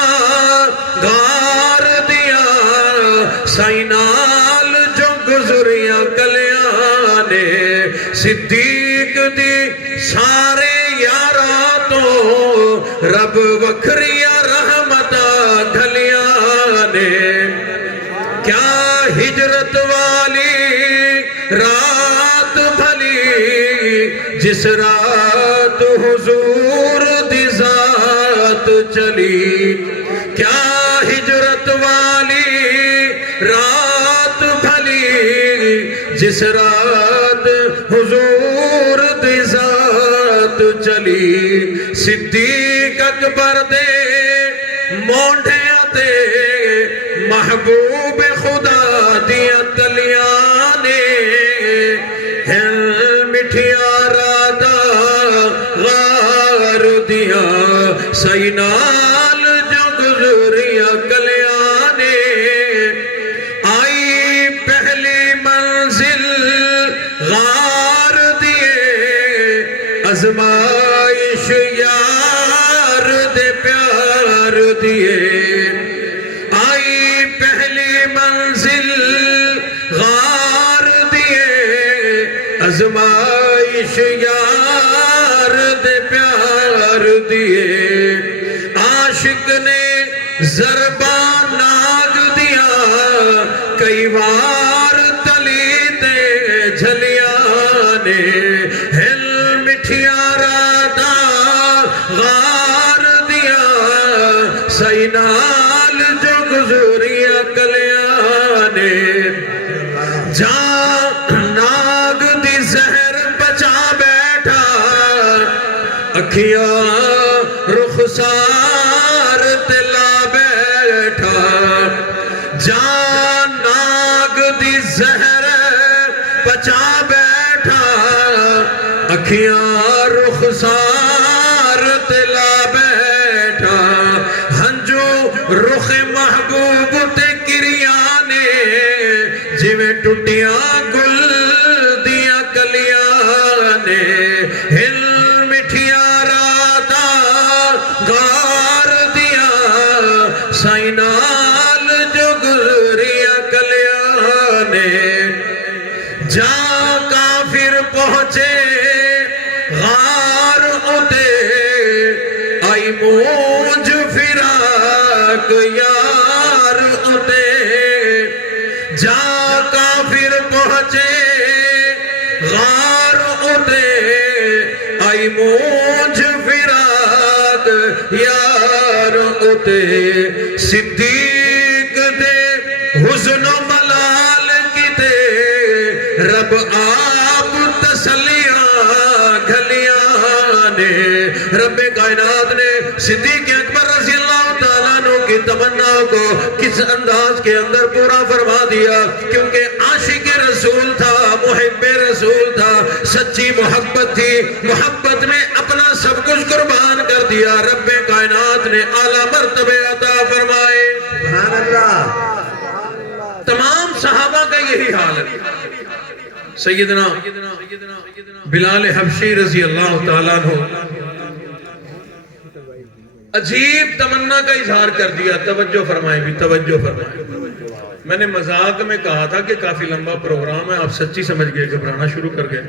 گار دیا سائنال جو گزریاں کلیانے صدیق دی سارے یاراتوں رب وکھریاں رحمتہ گھلیاں نے کیا ہجرت والی رات بھلی جس رات حضور دی ذات چلی کیا ہجرت والی رات بھلی جس رات حضور دی ذات چلی صدیق اکبر دے مونڈھیاں تے محبوب خدا دیا تلیاں نے ہل مٹھیاں رادا غار دیا سینال جو گزریاں کلیاں نے آئی پہلی منزل غار دیے ازمائش یا دے پیار دیے آئی پہلی منزل غار دیے ازمائش یار دے پیار دیے عاشق نے ضربان ناگ دیا کئی وار تلی تے جھلیاں نے ہل مٹھیاں رادا غار دیا سینال جو گزریاں کلیاں نے جہاں ناگ دی زہر بچا بیٹھا اکھیاں رخسار تلا بیٹھا جہاں ناگ دی زہر بچا بیٹھا اکھیاں رخسار تلا بیٹھا ہنجو رخ محبوب تے کریاں نے جویں ٹوٹیاں گل دیاں کلیاں نے ہل مٹھیاں رادا غار دیا سینال جو گزریاں کلیاں نے جہاں کافر پہنچے غار اتے آئی موج فراق یار اتے جہاں کافر پہنچے غار اتے آئی موج فراق یار اتے صدیق دے حزن و ملال کتے رب آپ تسلیاں گھلیاں نے رب کائنات نے صدیق اکبر رضی اللہ تعالیٰ عنہ کی تمنا کو کس انداز کے اندر پورا فرما دیا کیونکہ عاشق رسول تھا محب رسول تھا سچی محبت تھی محبت میں اپنا سب کچھ قربان کر دیا رب کائنات نے اعلیٰ مرتبے عطا فرمائے سبحان اللہ تمام صحابہ کا یہی حال ہے سیدنا بلال حبشی رضی اللہ تعالیٰ عنہ عجیب تمنا کا اظہار کر دیا توجہ فرمائیں بھی توجہ فرمائیں میں نے مذاق میں کہا تھا کہ کافی لمبا پروگرام ہے آپ سچی سمجھ گئے گھبرانا شروع کر گئے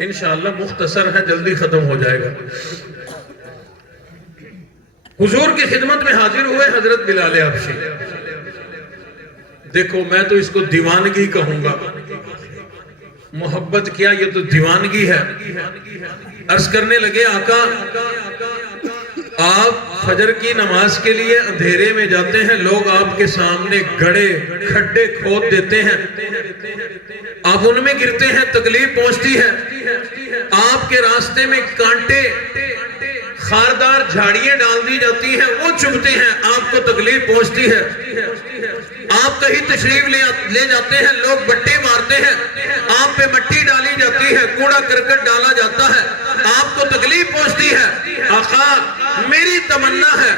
انشاءاللہ مختصر ہے جلدی ختم ہو جائے گا حضور کی خدمت میں حاضر ہوئے حضرت بلال حبشی دیکھو میں تو اس کو دیوانگی کہوں گا محبت کیا یہ تو دیوانگی ہے عرض کرنے لگے آقا آپ فجر کی نماز کے لیے اندھیرے میں جاتے ہیں لوگ آپ کے سامنے گڑے کھڈے کھود دیتے ہیں آپ ان میں گرتے ہیں تکلیف پہنچتی ہے آپ کے راستے میں کانٹے خاردار جھاڑیاں ڈال دی جاتی ہیں وہ چبھتے ہیں آپ کو تکلیف پہنچتی ہے آپ کہیں تشریف لے جاتے ہیں لوگ بٹے مارتے ہیں آپ پہ مٹی ڈالی جاتی ہے کوڑا کرکٹ ڈالا جاتا ہے آپ کو تکلیف پہنچتی ہے آقا میری تمنا ہے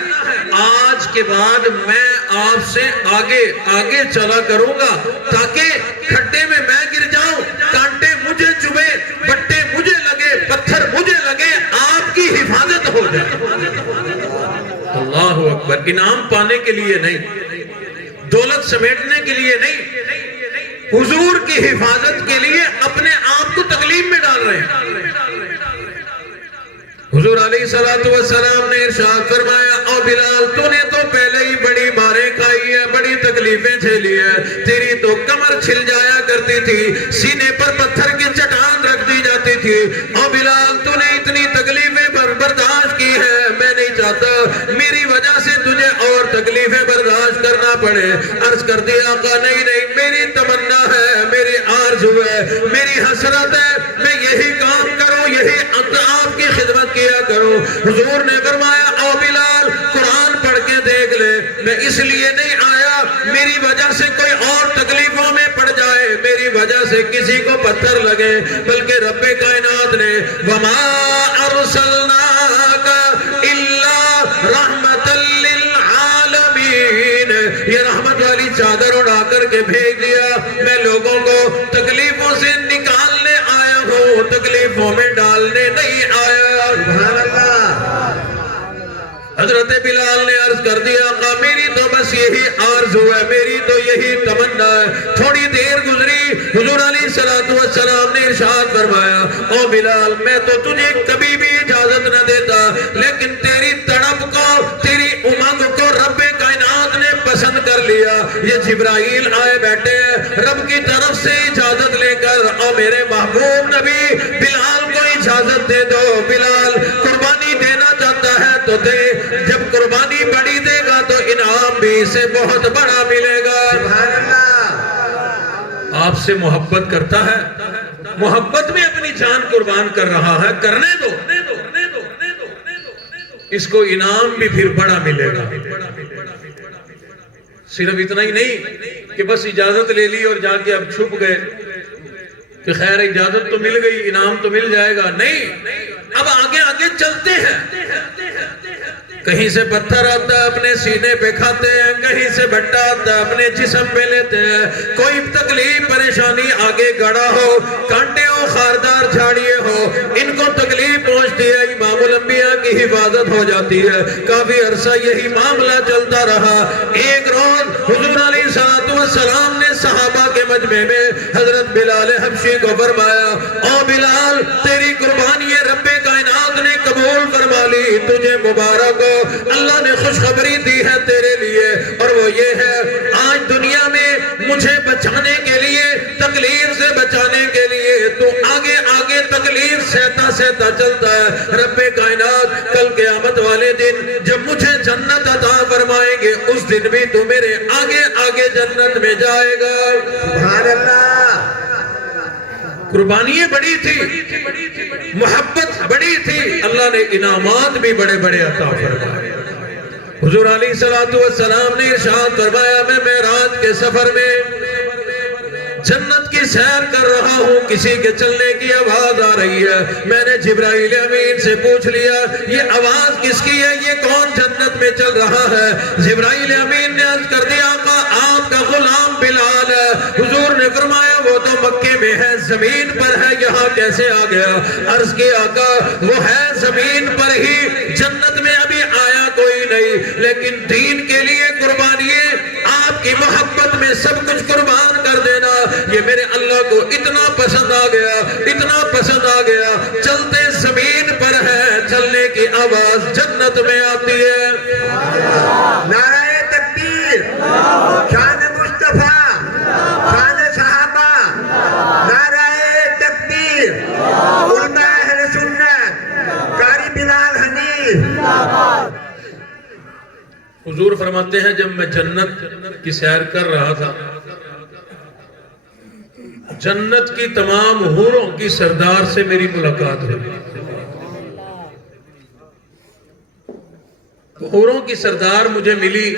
آج کے بعد میں آپ سے آگے چلا کروں گا تاکہ کھڈے میں گر جاؤں کانٹے مجھے چبھے بٹے مجھے لگے پتھر مجھے لگے آپ کی حفاظت ہو جائے اللہ اکبر انعام پانے کے لیے نہیں دولت سمیٹنے کے لیے نہیں حضور کی حفاظت کے لیے اپنے آپ کو تکلیف میں ڈال رہے ہیں حضور علیہ السلام نے ارشاد فرمایا او بلال تو نے تو پہلے ہی بڑی ماریں کھائی ہے بڑی تکلیفیں جھیلی ہے تیری تو کمر چھل جایا کرتی تھی سینے پر پتھر کی چٹان رکھ دی جاتی تھی او بلال تو نے اتنی تکلیفیں برداشت کی ہے میں نہیں چاہتا میری وجہ سے تجھے اور تکلیفیں برداشت کرنا پڑے عرض کر دیا آقا نہیں میری تمنا ہے میری آرزو ہے میری حسرت ہے میں یہی کام کروں یہی آپ کی خدمت کیا کروں حضور نے فرمایا او بلال قرآن پڑھ کے دیکھ لے میں اس لیے نہیں آیا میری وجہ سے کوئی اور تکلیفوں میں پڑ جائے میری وجہ سے کسی کو پتھر لگے بلکہ رب کائنات نے وما ارسلناک الا رحمت للعالمین یہ رحمت والی چادر اڑا کر کے بھیج دیا میں لوگوں کو تکلیفوں سے نکالنے آیا ہوں تکلیفوں میں ڈالنے نہیں آیا سبحان اللہ حضرت بلال نے عرض کر دیا آقا میری تو بس یہی آرزو ہے, میری تو یہی تمنا ہے. تھوڑی دیر گزری, حضور علیہ السلام نے ارشاد فرمایا او بلال میں تو تجھے کبھی بھی اجازت نہ دیتا, لیکن تیری تڑپ کو, تیری امنگ کو رب کائنات نے پسند کر لیا. یہ جبرائیل آئے بیٹھے ہیں رب کی طرف سے اجازت لے کر, اور میرے محبوب نبی بلال کو اجازت دے دو. بلال قربانی دینا چاہتا ہے تو دے, جب قربانی بڑی دے گا تو انعام بھی اسے بہت بڑا ملے گا. سبحان اللہ. آپ سے محبت کرتا ہے, محبت میں اپنی جان قربان کر رہا ہے, کرنے دو, اس کو انعام بھی پھر بڑا ملے گا. صرف اتنا ہی نہیں کہ بس اجازت لے لی اور جا کے اب چھپ گئے کہ خیر اجازت تو مل گئی, انعام تو مل جائے گا. نہیں, اب آگے آگے چلتے ہیں. کہیں سے پتھر آتا ہے اپنے سینے پہ کھاتے ہیں, کہیں سے بھٹا آتا ہے اپنے جسم پہ لیتے ہیں. کوئی تکلیف پریشانی آگے گڑا ہو, کانٹے ہو, خاردار جھاڑیے ہو, ان کو تکلیف پہنچتی ہے, امام الانبیاء کی حفاظت ہو جاتی ہے. کافی عرصہ یہی معاملہ چلتا رہا. ایک روز حضور علیہ السلام نے صحابہ کے مجمع میں حضرت بلال حبشی کو فرمایا او بلال تیری قربانی رب کائنات نے قبول فرما لی, تجھے مبارک ہو, اللہ نے خوشخبری دی ہے تیرے لیے, اور وہ یہ ہے آج دنیا میں مجھے بچانے کے لیے, تکلیف سے بچانے کے لیے تو آگے آگے تکلیف سہتا سہتا چلتا ہے. رب کائنات کل قیامت والے دن جب مجھے جنت عطا فرمائیں گے اس دن بھی تو میرے آگے آگے جنت میں جائے گا. سبحان اللہ. قربانیاں بڑی تھی, محبت بڑی تھی, اللہ نے انعامات بھی بڑے بڑے عطا فرمائے. حضور علیہ السلام نے ارشاد فرمایا میں معراج کے سفر میں جنت کی سیر کر رہا ہوں, کسی کے چلنے کی آواز آ رہی ہے. میں نے جبرائیل امین سے پوچھ لیا یہ آواز کس کی ہے, یہ کون جنت میں چل رہا ہے؟ جبرائیل امین نے عرض کر دیا آقا آپ کا غلام بلال ہے. حضور نے فرمایا وہ تو مکے میں ہے, زمین پر ہے, یہاں کیسے آ گیا؟ عرض کی آقا وہ ہے زمین پر ہی, جنت میں ابھی آیا کوئی نہیں, لیکن دین کے لیے قربانیاں, آپ کی محبت میں سب کچھ قربان کر دینا یہ میرے اللہ کو اتنا پسند آ گیا, اتنا پسند آ گیا. چلتے زمین پر ہے, چلنے کی آواز جنت میں آتی ہے. نعرہ تکبیر, شان مصطفیٰ, شان صحابہ, نعرہ تکبیر, علماء اہل سنت, قاری بلال حنیف. حضور فرماتے ہیں جب میں جنت کی سیر کر رہا تھا, جنت کی تمام حوروں کی سردار سے میری ملاقات ہوئی. حوروں کی سردار مجھے ملی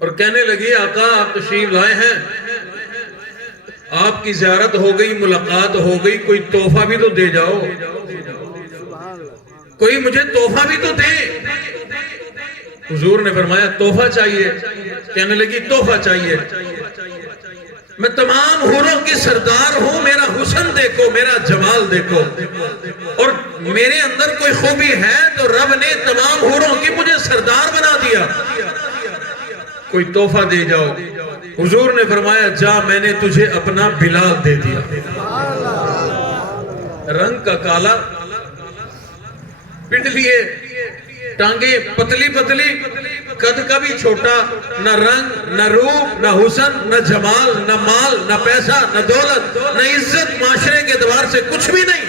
اور کہنے لگی آقا آپ تشریف لائے ہیں, آپ کی زیارت ہو گئی, ملاقات ہو گئی, کوئی تحفہ بھی تو دے جاؤ, کوئی مجھے تحفہ بھی تو دے. حضور نے فرمایا تحفہ چاہیے؟ کہنے لگی تحفہ چاہیے. میں تمام حوروں کی سردار ہوں, میرا حسن دیکھو, میرا جمال دیکھو, اور میرے اندر کوئی خوبی ہے تو رب نے تمام حوروں کی مجھے سردار بنا دیا, کوئی تحفہ دے جاؤ. حضور نے فرمایا جا میں نے تجھے اپنا بلال دے دیا. رنگ کا کالا, پنڈلیے, ٹانگیں پتلی پتلی, قد کا بھی چھوٹا, نہ رنگ نہ روپ نہ حسن نہ جمال نہ مال نہ پیسہ نہ دولت نہ عزت, معاشرے کے اعتبار سے کچھ بھی نہیں.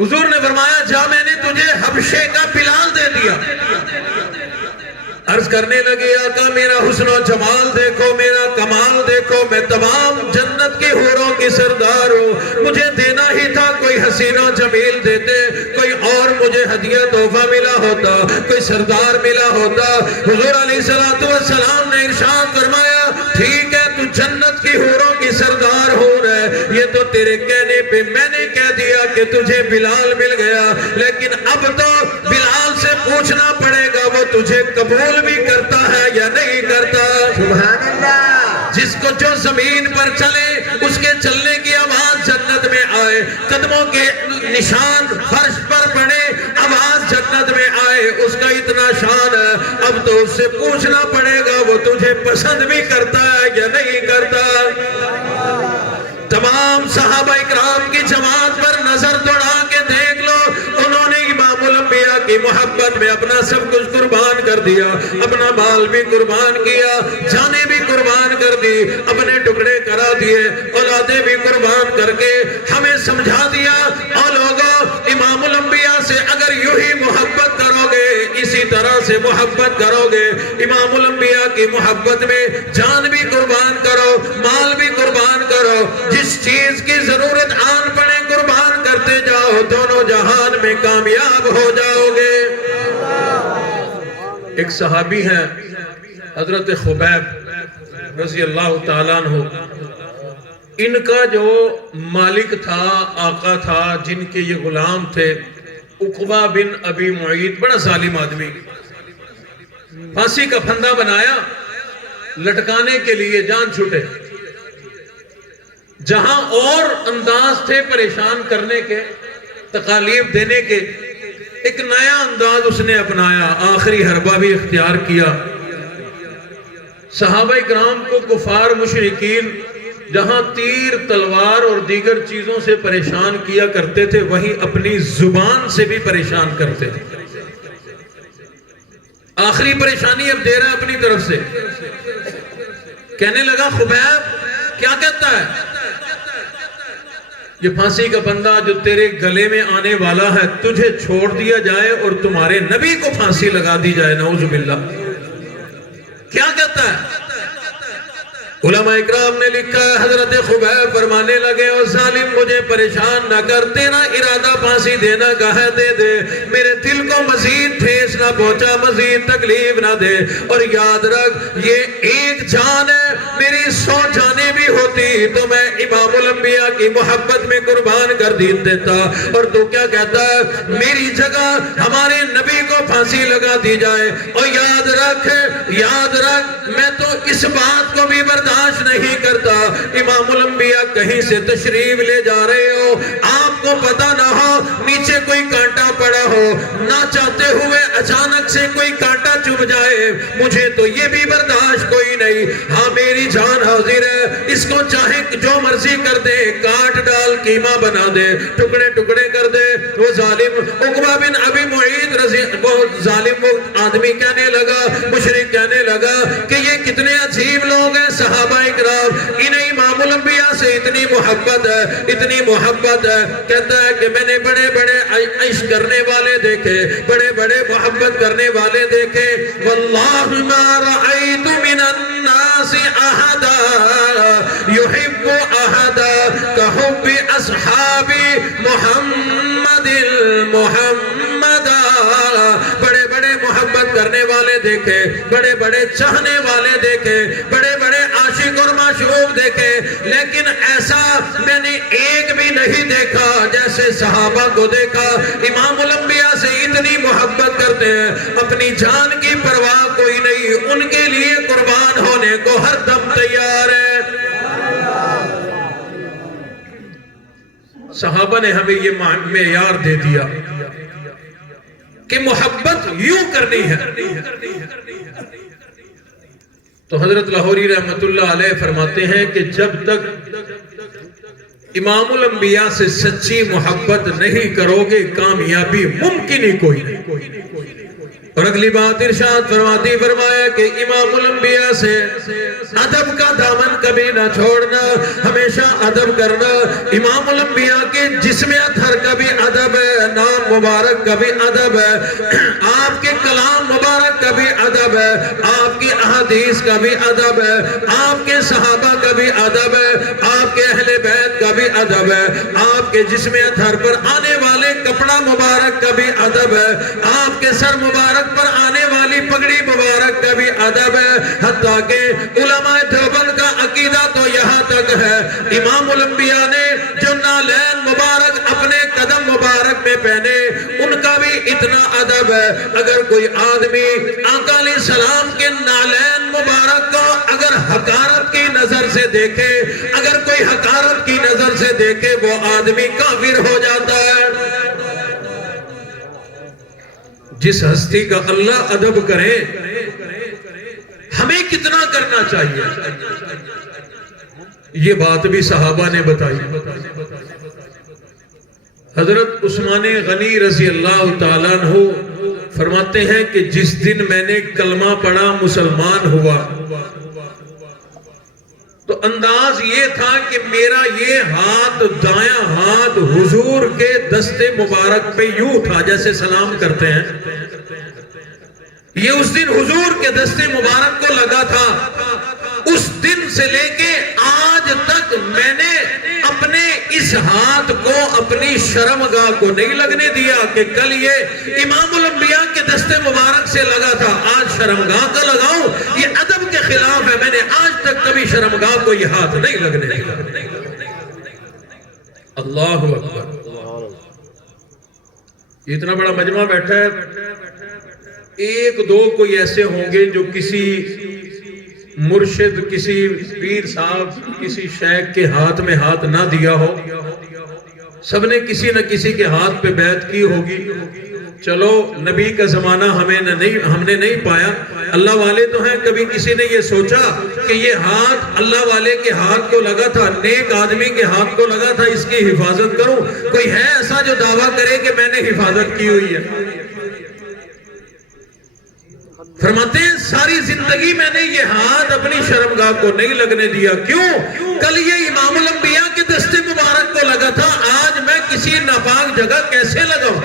حضور نے فرمایا جا میں نے تجھے حبشے کا بلال دے دیا. عرض کرنے لگے آقا میرا حسن و جمال دیکھو, میرا کمال دیکھو, میں تمام جنت کی حوروں کی سردار ہوں, مجھے دینا ہی تھا کوئی حسین و جمیل دیتے, کوئی اور مجھے ہدیہ تحفہ ملا ہوتا, کوئی سردار ملا ہوتا. حضور علیہ السلام نے ارشاد فرمایا ٹھیک ہے تو جنت کی حوروں کی سردار ہو رہے, یہ تو تیرے کہنے پہ میں نے کہہ دیا کہ تجھے بلال مل گیا, لیکن اب تو بلال سے پوچھنا پڑے گا وہ تجھے قبول بھی کرتا ہے یا نہیں کرتا. سبحان اللہ. جس کو جو زمین پر چلے اس کے چلنے کی آواز جنت میں آئے، قدموں کے نشان فرش پر پڑے آواز جنت میں آئے، اس کا اتنا شان ہے۔ اب تو اس سے پوچھنا پڑے گا وہ تجھے پسند بھی کرتا ہے یا نہیں کرتا۔ تمام صحابہ اکرام کی جماعت پر نظر دوڑا کے دیکھ لو، انہوں نے امام الانبیاء کی محبت میں اپنا سب کچھ قربان کر دیا، اپنا مال بھی قربان کیا، جانیں بھی قربان کر دی، اپنے ٹکڑے کرا دیے، اولادیں بھی قربان کر کے ہمیں سمجھا دیا۔ اور لوگوں، امام الانبیاء سے اگر یوں ہی محبت کرو گے، اسی طرح سے محبت کرو گے، امام الانبیاء کی محبت میں جان بھی قربان کرو، مال بھی قربان کرو، جس چیز کی ضرورت آن پڑے قربان کرتے جاؤ، دونوں جہان میں کامیاب ہو جاؤ گے۔ ایک صحابی ہے حضرت خبیب رضی اللہ تعالیٰ عنہ، ان کا جو مالک تھا، آقا تھا، جن کے یہ غلام تھے، عقبہ بن ابی معیط، بڑا ظالم آدمی، پھانسی کا پھندا بنایا لٹکانے کے لیے، جان چھوٹے۔ جہاں اور انداز تھے پریشان کرنے کے، تکالیف دینے کے، ایک نیا انداز اس نے اپنایا، آخری حربہ بھی اختیار کیا۔ صحابہ اکرام کو کفار مشرکین جہاں تیر، تلوار اور دیگر چیزوں سے پریشان کیا کرتے تھے، وہیں اپنی زبان سے بھی پریشان کرتے تھے۔ آخری پریشانی اب دے رہا ہے اپنی طرف سے۔ کہنے لگا خبیب کیا کہتا ہے؟ یہ پھانسی کا بندہ جو تیرے گلے میں آنے والا ہے، تجھے چھوڑ دیا جائے اور تمہارے نبی کو پھانسی لگا دی جائے، نعوذ باللہ۔ کیا کہتا ہے؟ علماء اکرام نے لکھا ہے، حضرت خبیب فرمانے لگے، او ظالم مجھے پریشان نہ کر، تیرا ارادہ پھانسی دینا کا ہے دے دے، میرے دل کو مزید ٹھیس نہ پہنچا، مزید تکلیف نہ دے، اور یاد رکھ یہ ایک جان ہے، میری 100 جانیں بھی ہوتی تو میں امام الانبیاء کی محبت میں قربان کر دیتا، اور تو کیا کہتا ہے میری جگہ ہمارے نبی کو پھانسی لگا دی جائے۔ اور یاد رکھ میں تو اس بات کو بھی برداشت نہیں کرتا، امام الانبیاء کہیں سے تشریف لے جا رہے ہو، آپ کو پتہ نہ ہو نیچے کوئی کانٹا پڑا ہو، نہ چاہتے ہوئے اچانک سے کوئی کانٹا چبھ جائے، مجھے تو یہ بھی برداشت کوئی نہیں۔ ہاں میری جان حاضر ہے، اس کو چاہے جو مرضی کر دے، کاٹ ڈال قیمہ بنا دے، ٹکڑے ٹکڑے کر دے۔ وہ ظالم عقبہ بن ابی معیط وہ ظالم وہ آدمی کہنے لگا، مشرک کہنے لگا کہ یہ کتنے عجیب لوگ ہیں صحابہ اکرام، انہیں امام الانبیاء سے اتنی محبت ہے، اتنی محبت ہے۔ کہتا ہے کہ میں نے بڑے بڑے عشق کرنے والے دیکھے، بڑے بڑے محبت کرنے والے دیکھے، واللہ ما رأیت من الناس احدا یحب احدا کحب اصحاب محمد المحمدا۔ بڑے بڑے محبت کرنے والے دیکھے، بڑے بڑے چاہنے والے دیکھے، بڑے بڑے عاشق اور معشوق دیکھے، لیکن ایسا میں نے ایک بھی نہیں دیکھا جیسے صحابہ کو دیکھا۔ امام الانبیاء سے اتنی محبت کرتے ہیں، اپنی جان کی پرواہ کوئی نہیں، ان کے لیے قربان ہونے کو ہر دم تیار ہے۔ صحابہ نے ہمیں یہ معیار دے دیا کہ محبت یوں کرنی ہے۔ تو حضرت لاہوری رحمت اللہ علیہ فرماتے ہیں کہ جب تک امام الانبیاء سے سچی محبت نہیں کرو گے، کامیابی ممکن ہی کوئی نہیں۔ اور اگلی بات ارشاد فرمایا کہ امام الانبیاء سے ادب کا دامن کبھی نہ چھوڑنا، ہمیشہ ادب کرنا۔ امام الانبیاء کے جسم اطہر کا بھی ادب ہے، نام مبارک کا بھی ادب ہے، آپ کے کلام مبارک کا بھی ادب ہے، آپ کی احادیث کا بھی ادب ہے، آپ کے صحابہ کا بھی ادب ہے، آپ کے اہل بیت کا بھی ادب ہے، آپ کے جسم اطہر پر آنے والے کپڑا مبارک کا بھی ادب ہے، آپ کے سر مبارک پر آنے والی پگڑی مبارک کا بھی ادب ہے۔ حتیٰ کہ علماء دیوبند کا عقیدہ تو یہاں تک ہے، امام الانبیاء نے جو نالین مبارک اپنے قدم مبارک میں پہنے، ان کا بھی اتنا ادب ہے۔ اگر کوئی آدمی آقا علیہ السلام کے نالین مبارک کو اگر حقارت کی نظر سے دیکھے، اگر کوئی حقارت کی نظر سے دیکھے، وہ آدمی کافر ہو جاتا ہے۔ جس ہستی کا اللہ ادب کرے، ہمیں کتنا کرنا چاہیے؟ یہ بات بھی صحابہ نے بتائی۔ حضرت عثمان غنی رضی اللہ تعالیٰ عنہ فرماتے ہیں کہ جس دن میں نے کلمہ پڑھا، مسلمان ہوا، تو انداز یہ تھا کہ میرا یہ ہاتھ، دایاں ہاتھ حضور کے دست مبارک پہ یوں تھا جیسے سلام کرتے ہیں۔ یہ اس دن حضور کے دست مبارک کو لگا تھا۔ اس دن سے لے کے آج تک میں نے اپنے اس ہاتھ کو اپنی شرمگاہ کو نہیں لگنے دیا کہ کل یہ امام الانبیاء کے دست مبارک سے لگا تھا، آج شرمگاہ کا لگاؤں، یہ ادب کے خلاف ہے۔ میں نے آج تک کبھی شرمگاہ کو یہ ہاتھ نہیں لگنے دیا۔ اللہ اکبر۔ اتنا بڑا مجمع بیٹھا ہے، ایک دو کوئی ایسے ہوں گے جو کسی مرشد، کسی پیر صاحب، کسی شیخ کے ہاتھ میں ہاتھ نہ دیا ہو۔ سب نے کسی نہ کسی کے ہاتھ پہ بیعت کی ہوگی۔ چلو نبی کا زمانہ ہم نے نہیں پایا، اللہ والے تو ہیں، کبھی کسی نے یہ سوچا کہ یہ ہاتھ اللہ والے کے ہاتھ کو لگا تھا، نیک آدمی کے ہاتھ کو لگا تھا، اس کی حفاظت کروں؟ کوئی ہے ایسا جو دعویٰ کرے کہ میں نے حفاظت کی ہوئی ہے؟ فرماتے ہیں ساری زندگی میں نے یہ ہاتھ اپنی شرمگاہ کو نہیں لگنے دیا۔ کیوں؟ کل یہ امام الانبیاء کے دست مبارک کو لگا تھا، آج میں کسی ناپاک جگہ کیسے لگاؤں؟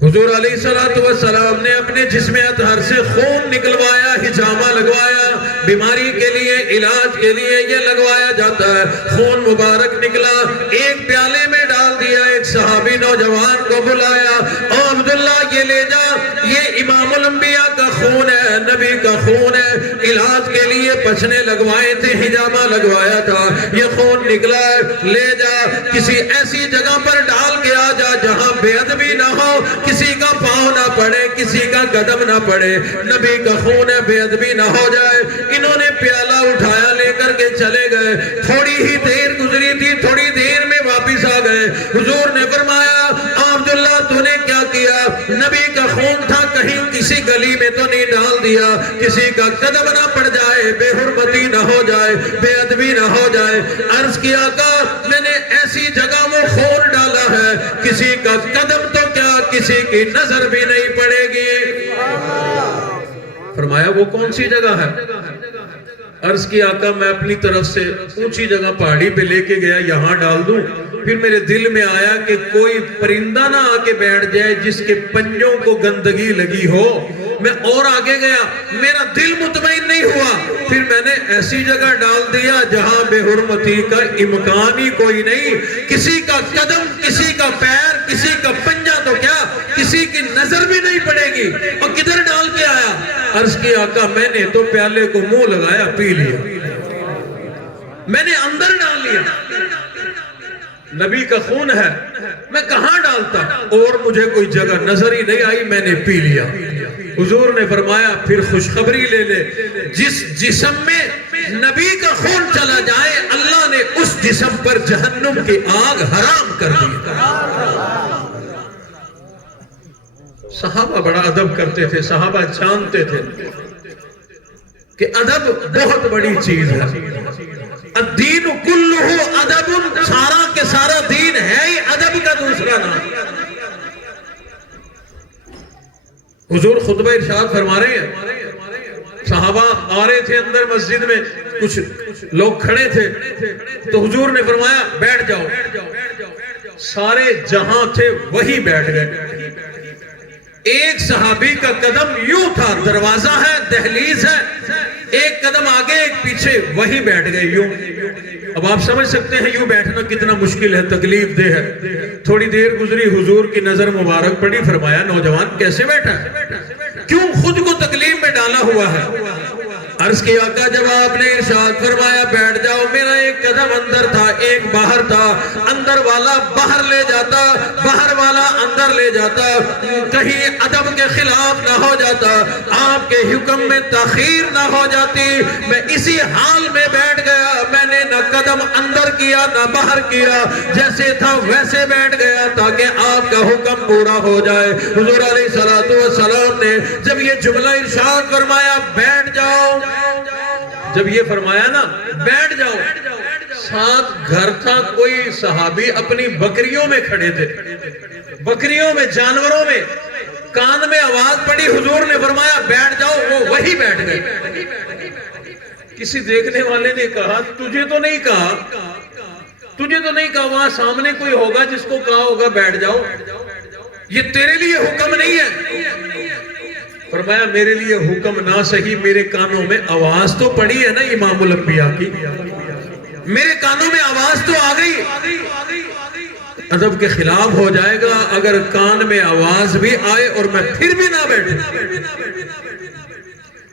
حضور علیہ السلام نے اپنے جسم اطہر سے خون نکلوایا، حجامہ لگوایا، بیماری کے لیے، علاج کے لیے یہ لگوایا جاتا ہے۔ خون مبارک نکلا، ایک پیالے میں ڈال دیا، ایک صحابی نوجوان کو بلایا، او عبداللہ یہ لے جا، یہ امام الانبیاء کا خون ہے، نبی کا خون ہے، علاج کے لیے پچھنے لگوائے تھے، حجامہ لگوایا تھا، یہ خون نکلا ہے، لے جا، کسی ایسی جگہ پر ڈال کے آ جا جہاں بے ادبی نہ ہو، کسی کا پاؤں نہ پڑے، کسی کا قدم نہ پڑے، نبی کا خون ہے، بے ادبی نہ ہو جائے۔ انہوں نے پیالہ اٹھایا، لے کر کے چلے گئے، تھوڑی ہی دیر گزری تھی، تھوڑی دیر میں واپس آ گئے۔ حضور نے فرمایا عبداللہ تو نے کیا کیا؟ نبی کا خون تھا، کہیں کسی گلی میں تو نہیں ڈال دیا، کسی کا قدم نہ پڑ جائے، بے حرمتی نہ ہو جائے، بے ادبی نہ ہو جائے۔ عرض کیا آقا میں نے ایسی جگہ وہ خون ڈالا ہے، کسی کا قدم تو کیا کسی کی نظر بھی نہیں پڑے گی۔ فرمایا وہ کون سی جگہ ہے؟ عرض کی آقا میں اپنی طرف سے اونچی جگہ پہاڑی پہ لے کے گیا، یہاں ڈال دوں؟ پھر میرے دل میں آیا کہ کوئی پرندہ نہ آ کے بیٹھ جائے جس کے پنجوں کو گندگی لگی ہو۔ میں اور آگے گیا، میرا دل مطمئن نہیں ہوا، پھر میں نے ایسی جگہ ڈال دیا جہاں بے حرمتی کا امکان ہی کوئی نہیں، کسی کا قدم، کسی کا پیر، کسی کا پنجہ تو کیا کسی کی نظر بھی نہیں پڑے گی۔ اور کدھر ڈال کے آیا؟ عرض کی آقا میں نے تو پیالے کو منہ لگایا، پی لیا، میں نے اندر ڈال لیا، نبی کا خون ہے، میں کہاں ڈالتا؟ اور مجھے کوئی جگہ نظر ہی نہیں آئی، میں نے پی لیا۔ حضور نے فرمایا پھر خوشخبری لے لے، جس جسم میں نبی کا خون چلا جائے اللہ نے اس جسم پر جہنم کی آگ حرام کر دی۔ صحابہ بڑا ادب کرتے تھے، صحابہ جانتے تھے کہ ادب بہت بڑی چیز ہے۔ الدین کلہ ادب، سارا کے سارا دین ہے ہی ادب کا دوسرا نام۔ حضور خطبہ ارشاد فرما رہے ہیں، صحابہ آ رہے تھے اندر مسجد میں، کچھ لوگ کھڑے تھے تو حضور نے فرمایا بیٹھ جاؤ، سارے جہاں تھے وہی بیٹھ گئے۔ ایک صحابی کا قدم یوں تھا، دروازہ ہے، دہلیز ہے، ایک قدم آگے ایک پیچھے، وہی بیٹھ گئے یوں۔ اب آپ سمجھ سکتے ہیں یوں بیٹھنا کتنا مشکل ہے، تکلیف دہ ہے۔ تھوڑی دیر گزری، حضور کی نظر مبارک پڑی، فرمایا نوجوان کیسے بیٹھا ہے؟ کیوں خود کو تکلیف میں ڈالا ہوا ہے؟ عرض کیا آقا جب آپ نے ارشاد فرمایا بیٹھ جاؤ، میرا ایک قدم اندر تھا ایک باہر تھا، اندر والا باہر لے جاتا، باہر والا اندر لے جاتا، کہیں ادب کے خلاف نہ ہو جاتا، آپ کے حکم میں تاخیر نہ ہو جاتی۔ میں اسی حال میں بیٹھ گیا، میں نے نہ قدم اندر کیا نہ باہر کیا، جیسے تھا ویسے بیٹھ گیا تاکہ آپ کا حکم پورا ہو جائے۔ حضور علیہ السلام نے جب یہ جملہ ارشاد فرمایا بیٹھ جاؤ، جب یہ فرمایا نا بیٹھ جاؤ، ساتھ گھر تھا، کوئی صحابی اپنی بکریوں میں کھڑے تھے، بکریوں میں، جانوروں میں، کان میں آواز پڑی، حضور نے فرمایا بیٹھ جاؤ، وہ وہی بیٹھ گئے۔ کسی دیکھنے والے نے کہا تجھے تو نہیں کہا، تجھے تو نہیں کہا، وہاں سامنے کوئی ہوگا جس کو کہا ہوگا بیٹھ جاؤ، یہ تیرے لیے حکم نہیں ہے۔ فرمایا میرے لیے حکم نہ صحیح، میرے کانوں میں آواز تو پڑی ہے نا امام الانبیاء کی، میرے کانوں میں آواز تو آ گئی۔ ادب کے خلاف ہو جائے گا اگر کان میں آواز بھی آئے اور میں پھر بھی نہ بیٹھوں۔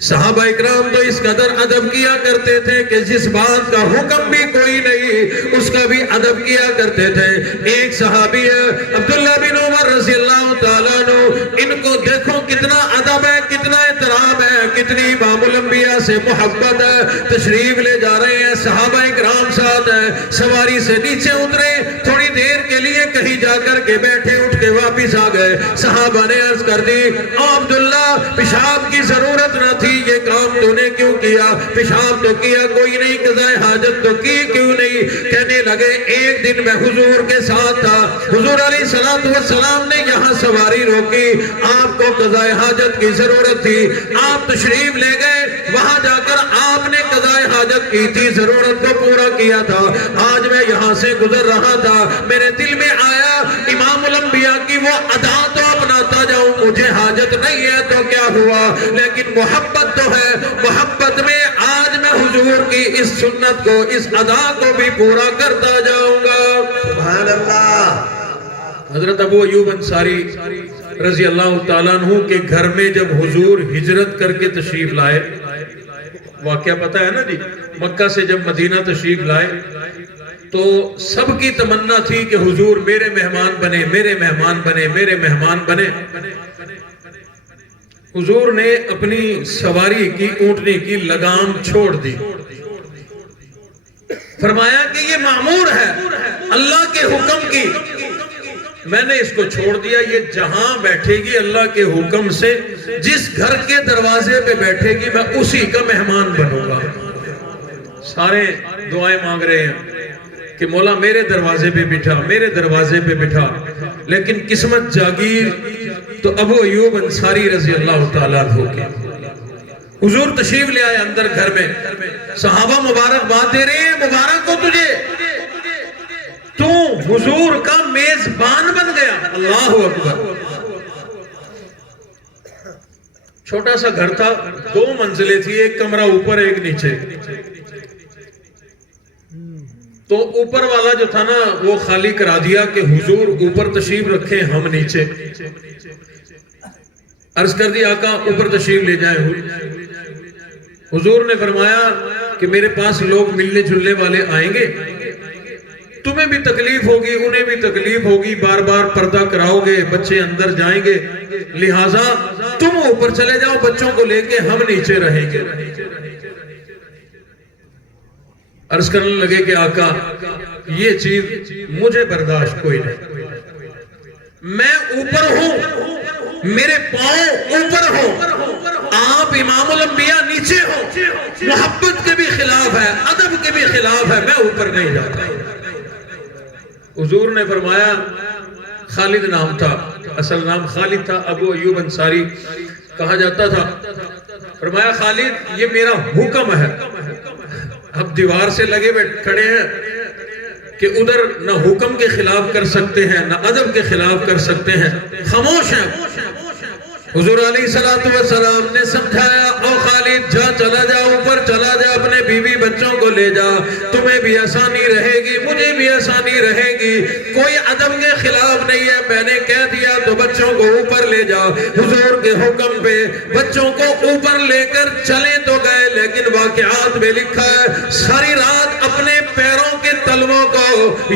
صحابہ اکرام تو اس قدر ادب کیا کرتے تھے کہ جس بات کا حکم بھی کوئی نہیں اس کا بھی ادب کیا کرتے تھے۔ ایک صحابی ہے عبداللہ بن عمر رضی اللہ تعالیٰ عنہ، ان کو دیکھو کتنا ادب ہے، کتنا احترام ہے، کتنی امام الانبیاء سے محبت ہے۔ تشریف لے جا رہے ہیں، صحابہ اکرام ساتھ ہیں، سواری سے نیچے اترے، تھوڑی دیر کے لیے کہیں جا کر کے بیٹھے، اٹھ کے واپس آ گئے۔ صحابہ نے عرض کر دی او عبداللہ پیشاب کی ضرورت نہ تھی، یہ کام تو نے کیوں کیا؟ پیشاب تو کیا کوئی نہیں، قضاء حاجت تو کی کیوں نہیں؟ کہنے لگے ایک دن میں حضور کے ساتھ تھا، حضور علیہ السلام نے یہاں سواری روکی، آپ کو قضاء حاجت کی ضرورت تھی، آپ تشریف لے گئے، وہاں جا کر آپ نے قضاء حاجت کی تھی، ضرورت کو پورا کیا تھا۔ آج میں یہاں سے گزر رہا تھا، میرے دل میں آیا امام الانبیاء کی وہ ادا تو اپناتا جاؤں، مجھے حاجت نہیں ہے تو کیا ہوا، لیکن محبت تو ہے، محبت میں آج میں حضور کی اس سنت کو، اس ادا کو بھی پورا کرتا جاؤں گا۔ سبحان اللہ۔ حضرت ابو ایوب انصاری رضی اللہ تعالیٰ عنہ کے گھر میں جب حضور ہجرت کر کے تشریف لائے، واقعہ پتہ ہے نا جی، مکہ سے جب مدینہ تشریف لائے تو سب کی تمنا تھی کہ حضور میرے مہمان بنے، میرے مہمان بنے، میرے مہمان بنے۔ حضور نے اپنی سواری کی، اونٹنی کی لگام چھوڑ دی، فرمایا کہ یہ معمور ہے اللہ کے حکم کی، میں نے اس کو چھوڑ دیا، یہ جہاں بیٹھے گی اللہ کے حکم سے، جس گھر کے دروازے پہ بیٹھے گی میں اسی کا مہمان بنوں گا۔ سارے دعائیں مانگ رہے ہیں کہ مولا میرے دروازے پہ بٹھا، میرے دروازے پہ بٹھا، لیکن قسمت جاگیر تو ابو ایوب انصاری رضی اللہ تعالیٰ عنہ کے۔ حضور تشریف لے آئے اندر گھر میں، صحابہ مبارک بات دے رہے ہیں، مبارک ہو تجھے، تو حضور کا میزبان بن گیا۔ اللہ اکبر۔ چھوٹا سا گھر تھا، 2 منزلیں تھی، ایک کمرہ اوپر ایک نیچے، تو اوپر والا جو تھا نا وہ خالی کرا دیا کہ حضور اوپر تشریف رکھیں، ہم نیچے۔ عرض کر دی آقا اوپر تشریف لے جائیں۔ حضور نے فرمایا کہ میرے پاس لوگ ملنے جلنے والے آئیں گے، تمہیں بھی تکلیف ہوگی، انہیں بھی تکلیف ہوگی، بار بار پردہ کراؤ گے، بچے اندر جائیں گے، لہٰذا تم اوپر چلے جاؤ بچوں کو لے کے، ہم نیچے رہیں گے۔ عرض کرنے لگے کہ آقا یہ چیز مجھے برداشت کوئی نہیں، میں اوپر ہوں، میرے پاؤں اوپر ہوں، آپ امام الانبیاء نیچے ہو، محبت کے بھی خلاف ہے، ادب کے بھی خلاف ہے، میں اوپر نہیں جاتا۔ حضور نے فرمایا، خالد نام تھا، اصل نام خالد تھا، ابو ایوب انصاری کہا جاتا تھا، فرمایا خالد یہ میرا حکم ہے۔ اب دیوار سے لگے کھڑے ہیں کہ ادھر نہ حکم کے خلاف کر سکتے ہیں، نہ ادب کے خلاف کر سکتے ہیں، خاموش ہیں۔ حضور علیہ السلام نے سمجھایا، او خالد جا، چلا جا، اوپر چلا جا، اپنے بیوی بچوں کو لے جا، تمہیں بھی آسانی رہے گی، مجھے بھی آسانی رہے گی، کوئی ادب کے خلاف نہیں ہے، میں نے کہہ دیا تو بچوں کو اوپر لے جا۔ حضور کے حکم پہ بچوں کو اوپر لے کر چلے تو گئے، لیکن واقعات میں لکھا ہے ساری رات اپنے پیروں کے تلووں کو